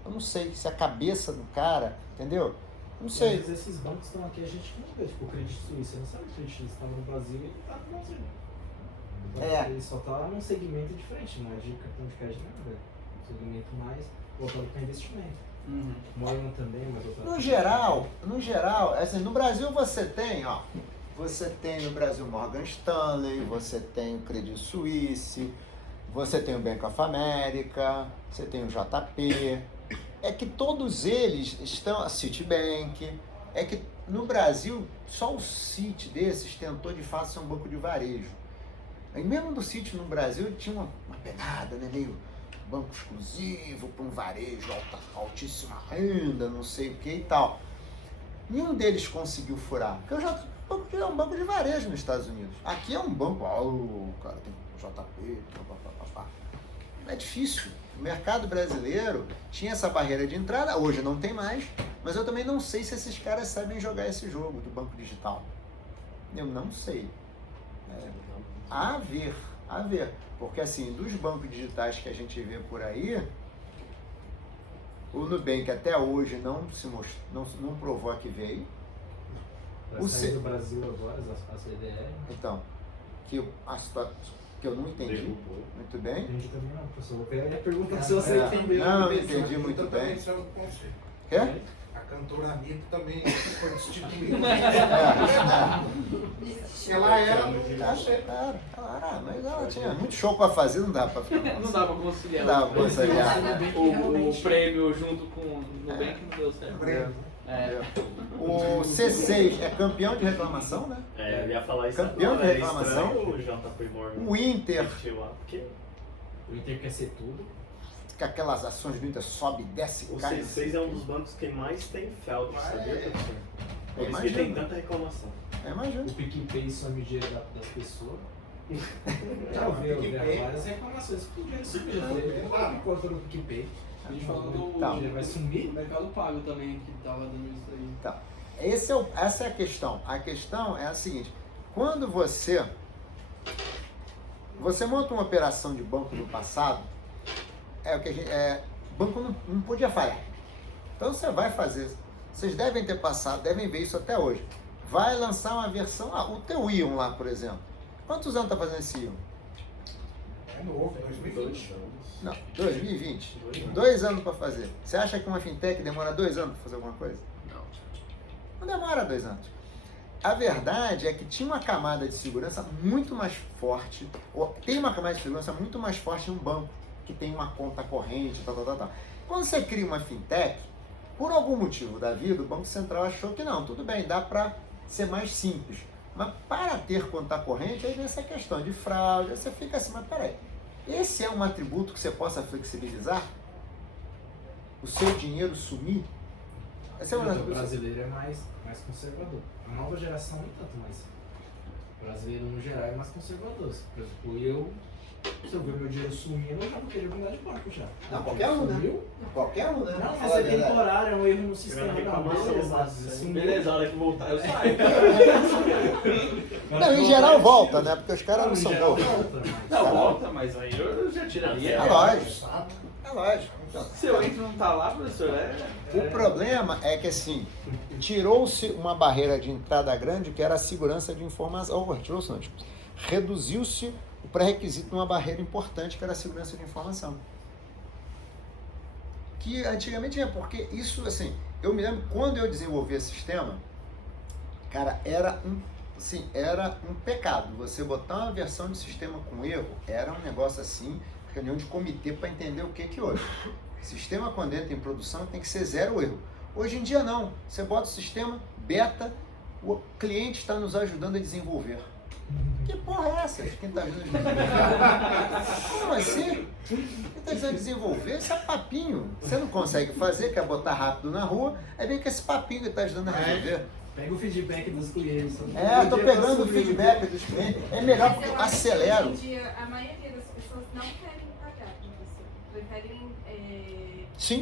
Eu não sei se a cabeça do cara, entendeu? Não sei. Às vezes esses bancos estão aqui, a gente não vê, tipo o Credit Suisse, você não sabe que o Credit Suisse estava no Brasil e ele está no Brasil. Então, ele só está num segmento diferente, não é de cartão de crédito, não, velho. Um segmento mais voltado para investimento. Morgan também, mas outra. No geral, assim, no Brasil você tem no Brasil Morgan Stanley, você tem o Credit Suisse, você tem o Bank of America, você tem o JP. É que todos eles estão, a Citibank, é que no Brasil só o Citi desses tentou de fato ser um banco de varejo. E mesmo do Citi no Brasil ele tinha uma pegada, né, meio banco exclusivo para um varejo, altíssima renda, não sei o que e tal. Nenhum deles conseguiu furar, porque é um banco de varejo nos Estados Unidos. Aqui é um banco, o cara tem JP, é difícil. O mercado brasileiro tinha essa barreira de entrada, hoje não tem mais, mas eu também não sei se esses caras sabem jogar esse jogo do banco digital. Eu não sei. A ver. Porque assim, dos bancos digitais que a gente vê por aí, o Nubank até hoje não provou que veio. Vai sair do Brasil agora, a CDR. Então, que eu não entendi Derrubou. muito bem. Entendi também não, professor. Vou pegar a pergunta se você entendeu. Não, não entendi muito Eu também bem. sou do conselho. Quê? A cantora Anitta também foi destituída. Ela era era, mas ela tinha muito show pra fazer, não dá pra ficar. Não dá pra conciliar. Não dá pra conciliar. O prêmio junto com o Nubank não deu certo. É. O C6 é campeão de reclamação, né? Eu ia falar isso Campeão agora, de é reclamação. estranho o JP Morgan O Inter, investir lá, porque O Inter quer ser tudo. com aquelas ações do Inter, sobe, desce, o cai. C6 é um dos bancos que mais tem fraude, sabia, professor? Por isso que Imagino. tem tanta reclamação. Imagina. O PicPay some o dinheiro das pessoas. Já ouviu várias reclamações que o dinheiro sumiu. Não conta no PicPay. A gente falou do Tá. O dinheiro vai sumir. Mercado Pago também, que tava dando isso aí. Então, essa é a questão. A questão é a seguinte: quando você monta uma operação de banco no passado, banco não podia falhar. Então você vai fazer. Vocês devem ter passado, devem ver isso até hoje. Vai lançar uma versão, o teu Ion lá, por exemplo. Quantos anos tá fazendo esse Ion? É novo, 2020. Não, 2020. 2 anos para fazer. Você acha que uma fintech demora 2 anos para fazer alguma coisa? Não demora 2 anos. A verdade é que tinha uma camada de segurança muito mais forte, ou tem uma camada de segurança muito mais forte em um banco, que tem uma conta corrente, tal. Quando você cria uma fintech, por algum motivo da vida, o Banco Central achou que não, tudo bem, dá para ser mais simples. Mas para ter conta corrente, aí vem essa questão de fraude, aí você fica assim, mas peraí, esse é um atributo que você possa flexibilizar? O seu dinheiro sumir? Esse é um O brasileiro é mais conservador. A nova geração nem tanto mais. O brasileiro, no geral, é mais conservador. Por exemplo, se eu ver meu dinheiro sumindo, eu já vou querer mudar de banco já. Não, qualquer um, né? Sumiu? Qualquer um, né? Não, mas é temporário, é um erro no sistema. Tirando Não, reclamação, Beleza, a hora que voltar eu saio. Não, em geral volta, né? Porque os caras não são bobos. Não, volta, mas aí eu já tiraria. É lógico. É lógico. Se eu entro e não tá lá, professor, O problema é que, assim, tirou-se uma barreira de entrada grande, que era a segurança de informação. Tirou-se não, tipo, reduziu-se o pré-requisito de uma barreira importante, que era a segurança de informação. Que antigamente é porque isso, assim, eu me lembro quando eu desenvolvi esse sistema, cara, era um pecado. Você botar uma versão de sistema com erro, era um negócio assim, reunião de comitê para entender o que hoje. Sistema, quando entra em produção, tem que ser 0 erro. Hoje em dia não. Você bota o sistema beta, o cliente está nos ajudando a desenvolver. Que porra é essa? Quem está ajudando a desenvolver? Como assim? Quem está ajudando a desenvolver? Isso é papinho. Você não consegue fazer, quer botar rápido na rua, aí vem com esse papinho que está ajudando a resolver. Pega o feedback dos clientes. Tô pegando o feedback dos clientes. É melhor porque eu acelero. Hoje em dia, a maioria das pessoas não querem pagar, professor. Preferem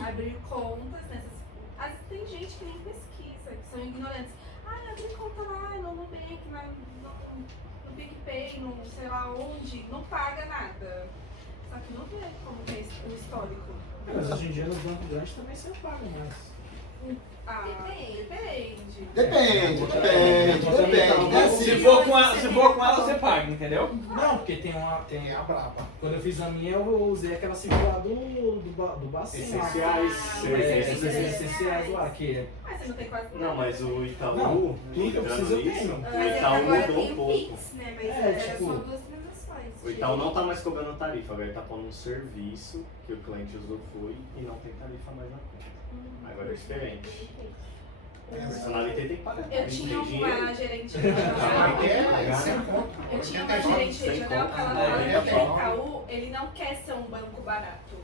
abrir contas nessas. Tem gente que nem pesquisa, que são ignorantes. Abrir conta lá no Nubank, no PicPay, no sei lá onde, não paga nada. Só que não vê como que é o histórico. Mas hoje em dia nos bancos grandes também você paga mais. Depende. Se for com ela, você paga, entendeu? Não, porque tem a braba. Quando eu fiz a minha, eu usei aquela segura do Bacen lá. Essenciais lá, que Mas você não tem quase nada. Não, mas o Itaú, Não, tudo que eu entrando preciso eu nisso, tenho. o Itaú mudou um pouco. Pix, né? Mas É, era tipo, só 2 transações. O Itaú não tá mais cobrando tarifa, agora ele tá pondo um serviço que o cliente usufrui e não tem tarifa mais na conta. Agora é diferente. O personalité tem que pagar. Eu tinha Tem dinheiro. uma gerente Sem Eu tinha uma gerente regional que ela falava que o Itaú, ele não quer ser um banco barato.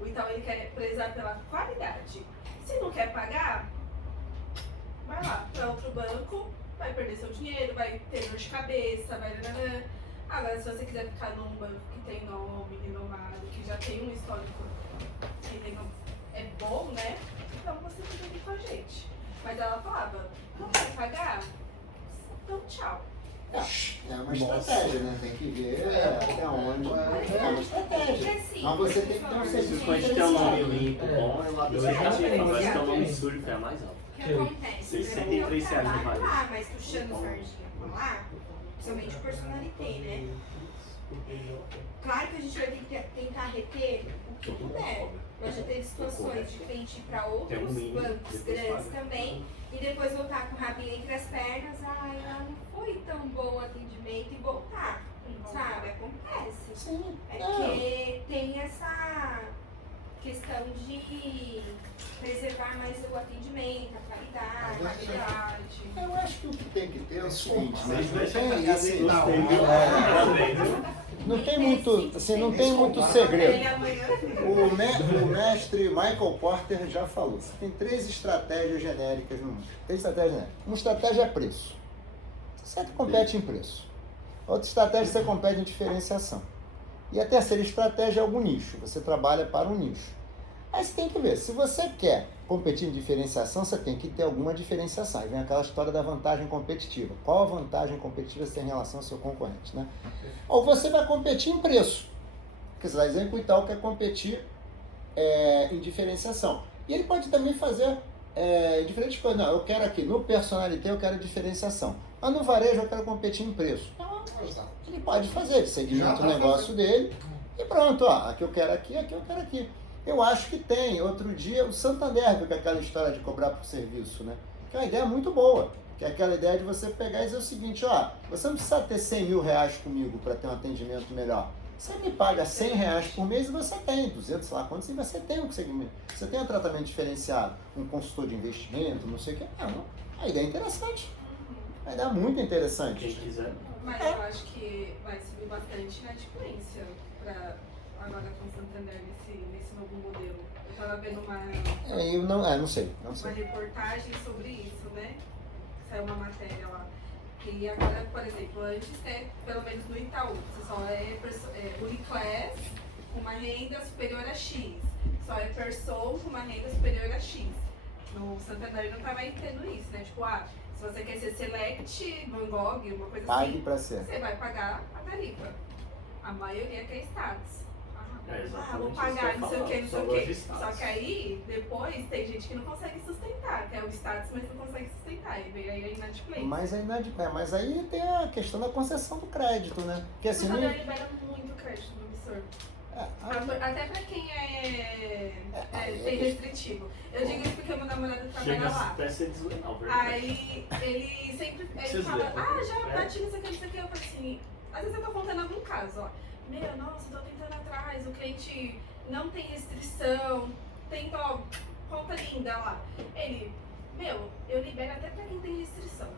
O Itaú, ele quer prezar pela qualidade. Se não quer pagar, vai lá para outro banco, vai perder seu dinheiro, vai ter dor de cabeça, vai... Agora, se você quiser ficar num banco que tem nome, renomado, que já tem um histórico, é bom, né? Então você fica aqui com a gente. Mas ela falava, não vai pagar? Então tchau. É uma estratégia, né? Tem que ver até onde. É uma estratégia. Mas você tem que ter um Se serviço o cliente tem um nome limpo, bom, é lá do Eu já tarifa, tenho, mas se já tem um nome tenho. sujo, é mais alto. O que acontece? R$63 no varejo. Ah, mas puxando sardinha pra lá, principalmente o personalité, né? Claro que a gente vai ter que tentar reter o que puder. Nós já teve situações de cliente ir para outros bancos grandes também e depois voltar com o rabinho entre as pernas. Ai, lá não foi tão bom o atendimento e voltar. Sabe? Acontece. Sim. É que tem essa questão de preservar mais o atendimento, a qualidade. Eu acho que o que tem que ter é o seguinte, Mas não tem muito, assim, não tem muito segredo. O mestre Michael Porter já falou. Você tem 3 estratégias genéricas no mundo. 3 estratégias genéricas. Uma estratégia é preço. Você compete em preço. Outra estratégia você compete em diferenciação. E a terceira estratégia é algum nicho. Você trabalha para um nicho. Aí você tem que ver, se você quer competir em diferenciação, você tem que ter alguma diferenciação. Aí vem aquela história da vantagem competitiva. Qual a vantagem competitiva você tem em relação ao seu concorrente, né? Ou você vai competir em preço. Porque você vai dizer que o Itaú quer competir em diferenciação. E ele pode também fazer diferentes coisas. Não, eu quero aqui, no personalité eu quero diferenciação. Mas no varejo eu quero competir em preço. Então, ele pode fazer, ele segmenta o negócio dele e pronto, ó, aqui eu quero aqui eu quero aqui. Eu acho que tem. Outro dia o Santander viu com aquela história de cobrar por serviço, né? Que é uma ideia muito boa. Que é aquela ideia de você pegar e dizer o seguinte, ó, você não precisa ter 100 mil reais comigo para ter um atendimento melhor. Você me paga 100 reais por mês e você tem 200, sei lá quantos, e você tem um segmento. Você tem um tratamento diferenciado, um consultor de investimento, não sei o que. Não, a ideia é interessante. A ideia é muito interessante. Quem quiser. Mas eu acho que vai subir bastante na adquirência para agora com o Santander nesse novo modelo. Eu tava vendo Não sei. uma reportagem sobre isso, né? Saiu uma matéria lá. E agora, por exemplo, antes, pelo menos no Itaú, você só é Uniclass com uma renda superior a X. Só é Persol com uma renda superior a X. No Santander não tava tendo isso, né? Tipo, se você quer ser Select, Van Gogh, uma coisa Pague assim, pra ser. você vai pagar a tarifa. A maioria quer status. Vou Exatamente pagar isso não sei o que, não sei só o gosto que. de status. Só que aí, depois, tem gente que não consegue sustentar, quer o status, mas não consegue sustentar. E vem aí a inadimplência. Mas aí tem a questão da concessão do crédito, né? Porque O assim, Santander libera muito crédito no emissor. Até pra quem tem restritivo. Eu digo isso porque o meu namorado Chega trabalha lá. até ser desleal, verdade. Aí ele sempre fala, já bati nisso aqui. Eu falo assim, às vezes eu tô contando algum caso, ó. Nossa, tô tentando atrás, o cliente não tem restrição, conta linda lá. Ele, eu libero até pra quem tem restrição.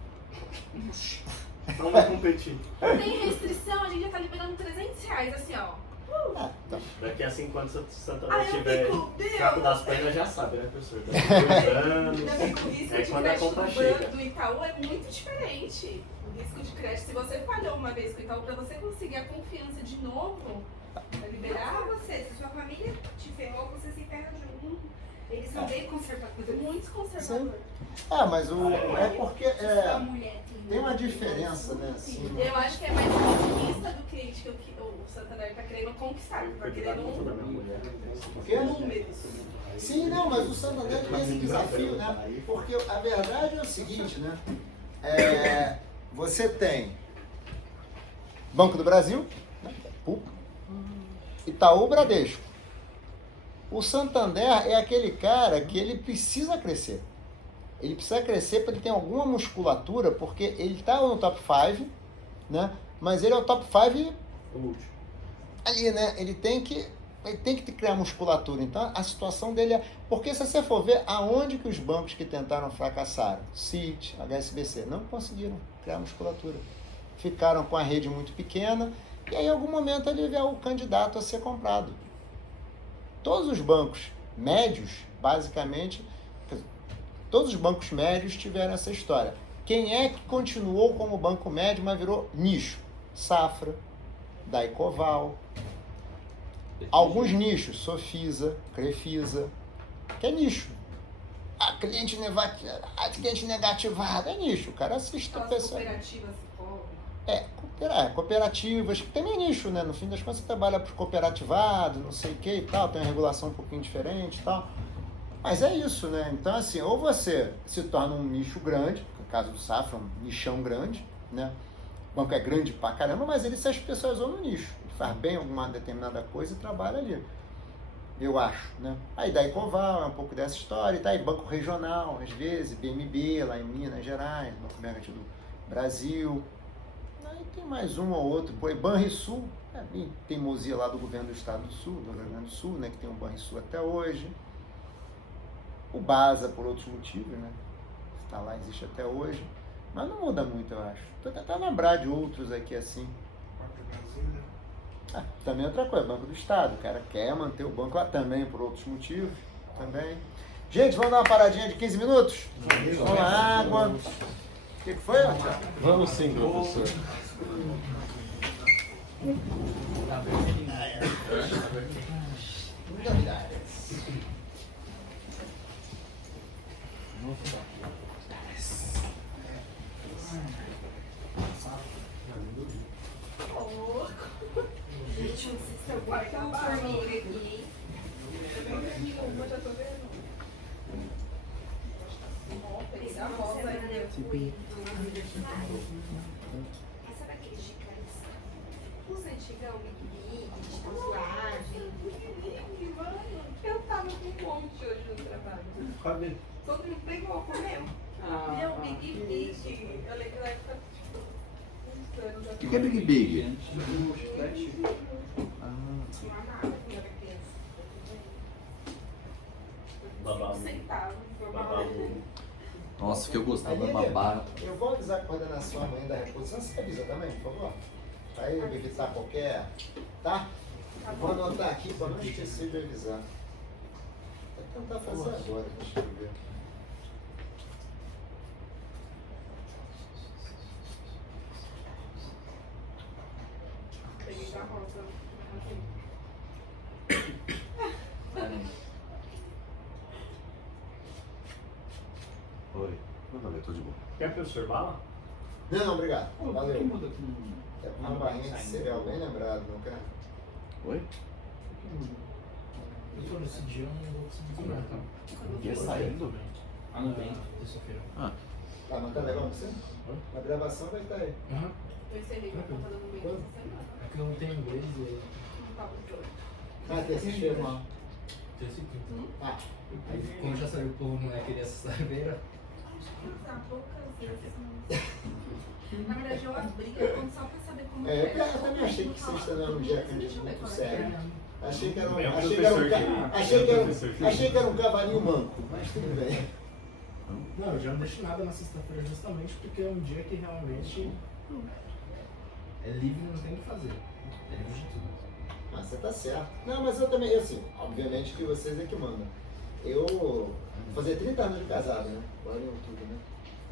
Não vai competir. Tem restrição, a gente já tá liberando R$300, assim, ó. Daqui a 5 anos, se o Santander Aí eu tiver fico, fraco das pernas, já sabe, né, professor? Daqui a 2 anos. O risco de quando a crédito conta chega. do Itaú é muito diferente. O risco de crédito, se você falhou uma vez com o Itaú, pra você conseguir a confiança de novo, vai liberar. Não só você, se sua família te ferrou, você se ferra junto. Eles são bem conservadores. Muito conservador. mas é porque Sua mulher tem uma diferença, né? Assim, Eu acho que é mais conquista do cliente que o Santander tá querendo conquistar. Tá Porque dá conta da querendo minha mulher. porque números. Sim, não, mas o Santander tem esse desafio, né? Porque a verdade é o seguinte, né? Você tem Banco do Brasil, Itaú, Bradesco. O Santander é aquele cara que ele precisa crescer. Ele precisa crescer para ele ter alguma musculatura, porque ele está no top 5, né? Mas ele é o top 5 ali, né? Ele tem que criar musculatura. Então, a situação dele é... Porque se você for ver aonde que os bancos que tentaram fracassaram, Citi, HSBC, não conseguiram criar musculatura. Ficaram com a rede muito pequena e aí, em algum momento, ele é o candidato a ser comprado. Todos os bancos médios, basicamente, todos os bancos médios tiveram essa história. Quem é que continuou como banco médio, mas virou nicho? Safra, Daicoval, alguns nichos, Sofisa, Crefisa, que é nicho. Cliente negativado, é nicho. O cara assiste a pessoa. Cooperativas, cooperativas, que também é nicho, né? No fim das contas, você trabalha para cooperativado, não sei o que e tal, tem uma regulação um pouquinho diferente e tal. Mas é isso, né? Então, assim, ou você se torna um nicho grande, no caso do Safra, um nichão grande, né? O banco é grande pra caramba, mas ele se especializou no nicho. Ele faz bem alguma determinada coisa e trabalha ali. Eu acho, né? Aí da Ecoval é um pouco dessa história, e tá aí banco regional, às vezes, BMB lá em Minas Gerais, Banco Mercantil do Brasil. Aí tem mais um ou outro, pô, Banrisul, é bem teimosia lá do governo do estado do Sul, do Rio Grande do Sul, né? Que tem um Banrisul até hoje. O BASA, por outros motivos, né? Está lá, existe até hoje. Mas não muda muito, eu acho. Estou tentando lembrar de outros aqui assim. Banco de Brasília. Ah, também outra coisa, Banco do Estado. O cara quer manter o banco lá também, por outros motivos. Também. Gente, vamos dar uma paradinha de 15 minutos? Vamos lá, água. O que foi? Vamos sim, professor. Gente, não sei se eu guardo formiga aqui. Uma já tô vendo. Pegar a rosa ainda. Essa daquele gigantes. Os antigão, Big Big, tatuagem. Eu tava com um monte hoje no trabalho. Cadê? Todo mundo pegou, comeu. Meu Big Big. Eu lembro da época, tipo, uns anos O que é Big Big? O chiclete. Eu amava quando era criança. Babalu. centavos. Babalu. Nossa, o que eu gostava da Aline, babá. eu vou avisar a coordenação amanhã da reposição. Você avisa também, por favor? Para eu evitar qualquer... Tá? Vou anotar aqui para não esquecer de avisar. Vou tentar fazer agora, deixa eu ver. Peguei da rosa. Oi. Não, eu tô de boa. Quer professor bala? Não, obrigado. Pô, por que Valeu. muda com... É uma barrinha de cereal bem lembrado, não quer? Oi? Eu tô nesse dia, eu não vou conseguir comer, tá? Dia saindo? Ah, não vem, terça-feira. Tá, mas tá legal pra você? A gravação vai estar aí. Aham. Eu encerrei minha conta no meio dessa semana. É que eu não tenho inglês e aí. Não tava de olho. Ah, terça-feira. Terça e quinta. Ah, Aí, como já sabia que o povo não ia querer essa sexta-feira, Usar poucas vezes. Na verdade, eu abri a conta só pra saber como é, eu também achei que sexta não era um dia muito sério. Achei que era um, É um achei que era um, professor ca- que- achei que era um, professor que- achei que era um cavalinho manco, mas tudo bem. não, eu já não deixo nada na sexta-feira justamente porque é um dia que realmente é livre e não tem o que fazer. É livre de tudo. Ah, você tá certo. Não, mas eu também, assim, obviamente que vocês é que mandam. Eu vou fazer 30 anos de casado, né? Agora em outubro, né?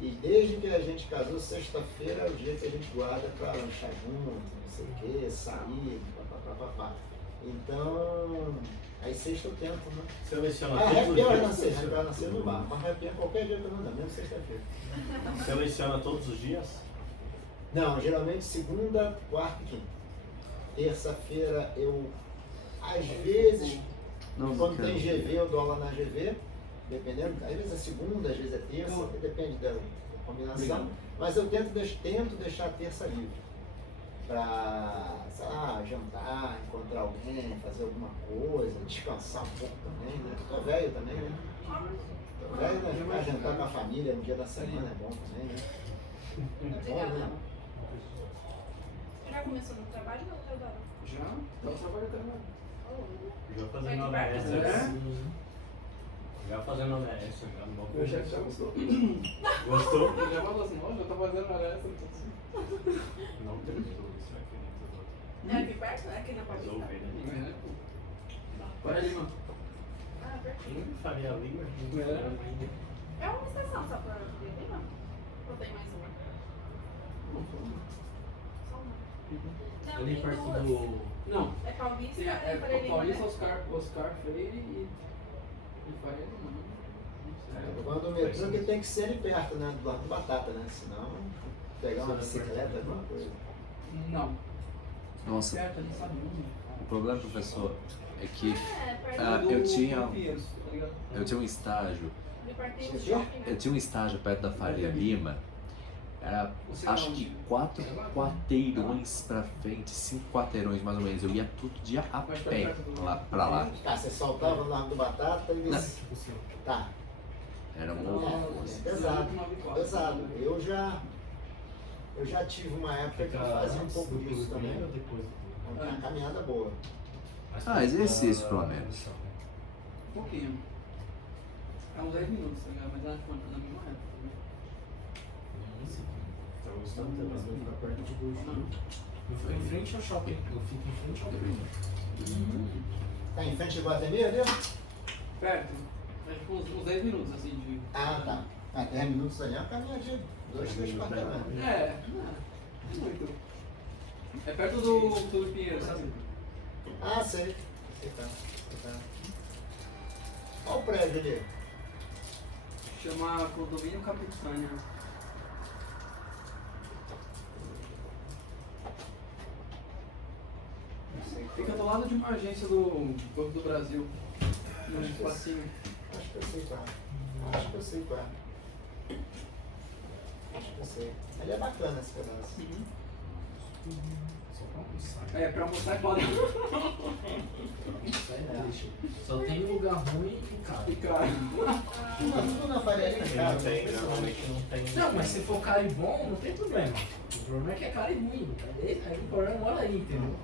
E desde que a gente casou, sexta-feira é o dia que a gente guarda pra lanchar junto, não sei o quê, sair, papapá. Então, aí sexta eu tento, né? Seleciona Ah, todos os happy hour na dias. sexta, pra nascer no bar. Mas happy hour qualquer dia que eu mando, mesmo sexta-feira. Seleciona todos os dias? Não, geralmente segunda, quarta e quinta. Terça-feira eu, às vezes, quando tem GV, eu dou aula na GV, dependendo, às vezes é segunda, às vezes é terça, depende da combinação. Mas eu tento deixar a terça livre. Pra, sei lá, jantar, encontrar alguém, fazer alguma coisa, descansar um pouco também, né? Tô velho também, né? Tô velho, né? Ficar jantar com a família no dia da semana é bom também, né? É bom, né? Já começou no trabalho ou Teodoro? Já? Tava trabalhando também. Já Vai fazendo que hora vai. extra. É? Já fazendo hora extra, já no balcão. Eu já gostou. Gostou? Eu já falou assim, ó, já tá fazendo hora extra. Então, Não terminou isso aqui nem É aqui perto? É aqui na Paulista? resolver, né? Para ali, mano. Ah, pertinho. Faria Lima. É uma estação só pra beber, não? Ou tem mais uma? Só uma. Não, Ali tem perto duas. do. Não, É Paulista tem e é Faria Lima, Paulista, né? Oscar Freire e Faria Lima. Eu vou no metrô que tem que ser ali perto, né? Do Largo do Batata, né? Senão, pegar uma bicicleta, alguma coisa. Não. Nossa, Perto ali, sabe? o problema, professor, é que perto eu Do tinha Pinheiros, tá ligado? um estágio, de partido do shopping, né? eu tinha um estágio perto da Faria Lima, era Você acho não- que 4 quarteirões pra frente, 5 quarteirões mais ou menos, eu ia todo dia a Mas pé perto do- lá, pra lá. Tá, você soltava no Largo do Batata e descia. Tipo assim, Tá, Era um é pesado, pesado. Eu já tive uma época que eu fazia um pouco disso também. Depois Uma caminhada boa. Ah, exercício, pelo menos. Um pouquinho. É uns 10 minutos, tá ligado? Mas acho que na mesma época. Tá gostando também, mas vai ficar perto de Gold. Eu fico em frente ao shopping. Eu fico em frente ao shopping. Tá em frente do Guatemi ali? Perto. É tipo uns 10 minutos, assim, de... Ah, tá. Ah, 10 minutos ali é uma caminhadinha de 2, 3 quarteirões. É, não muito. É perto do Pinheiro, sabe? Ah, sei. Sei tá. Olha o prédio ali. Chama Condomínio Capitânia. Fica do lado de uma agência do Banco do Brasil. Num espacinho. Acho que eu sei qual é. Acho que eu sei qual é. Acho que eu sei. Ele é bacana esse pedaço. Só pra almoçar. É, pra almoçar é foda. Isso aí não deixa. Só tem lugar ruim e caro. E cara. Tudo na Faria Lima, cara. Não tem, normalmente não tem. Não, mas se for caro e bom, não tem problema. O problema é que é caro e ruim. Aí o problema mora aí, entendeu?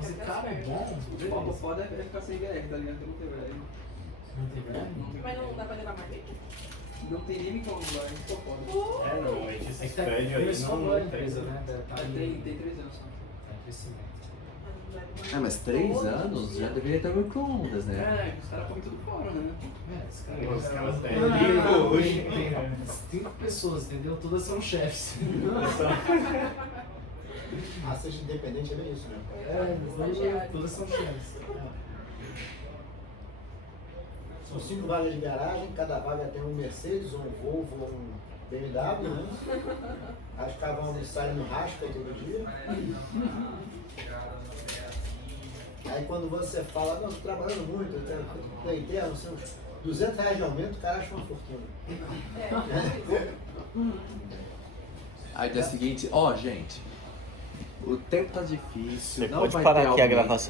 Se você caro é bom, O beleza. foda é ficar sem VR, tá ligado? Não tem VR. Não tem verdade? Mas não dá pra levar marmita? Não tem nem micro-ondas lá, é só foda. É, normalmente esses É que tá prédios aí começou não agora a tem. empresa, né? Tá Tem 3 anos só. Tá em crescimento. Ah, mas 3 anos já deveria ter micro-ondas, né? É, os caras comem tudo fora, né? Esse cara Os caras têm. tem 5 pessoas, entendeu? Todas são chefes. Ah, seja independente é bem isso, né? Todas são chefes. São 5 vagas de garagem, cada vaga tem um Mercedes, um Volvo, um BMW, né? Acho que cada um sai no raspa todo dia. Aí quando você fala, não, estou trabalhando muito, eu entendo, não sei, uns R$200 de aumento, o cara acha uma fortuna. Aí dia seguinte, ó, gente, o tempo tá difícil, Você não pode vai parar ter aqui a aumento. gravação.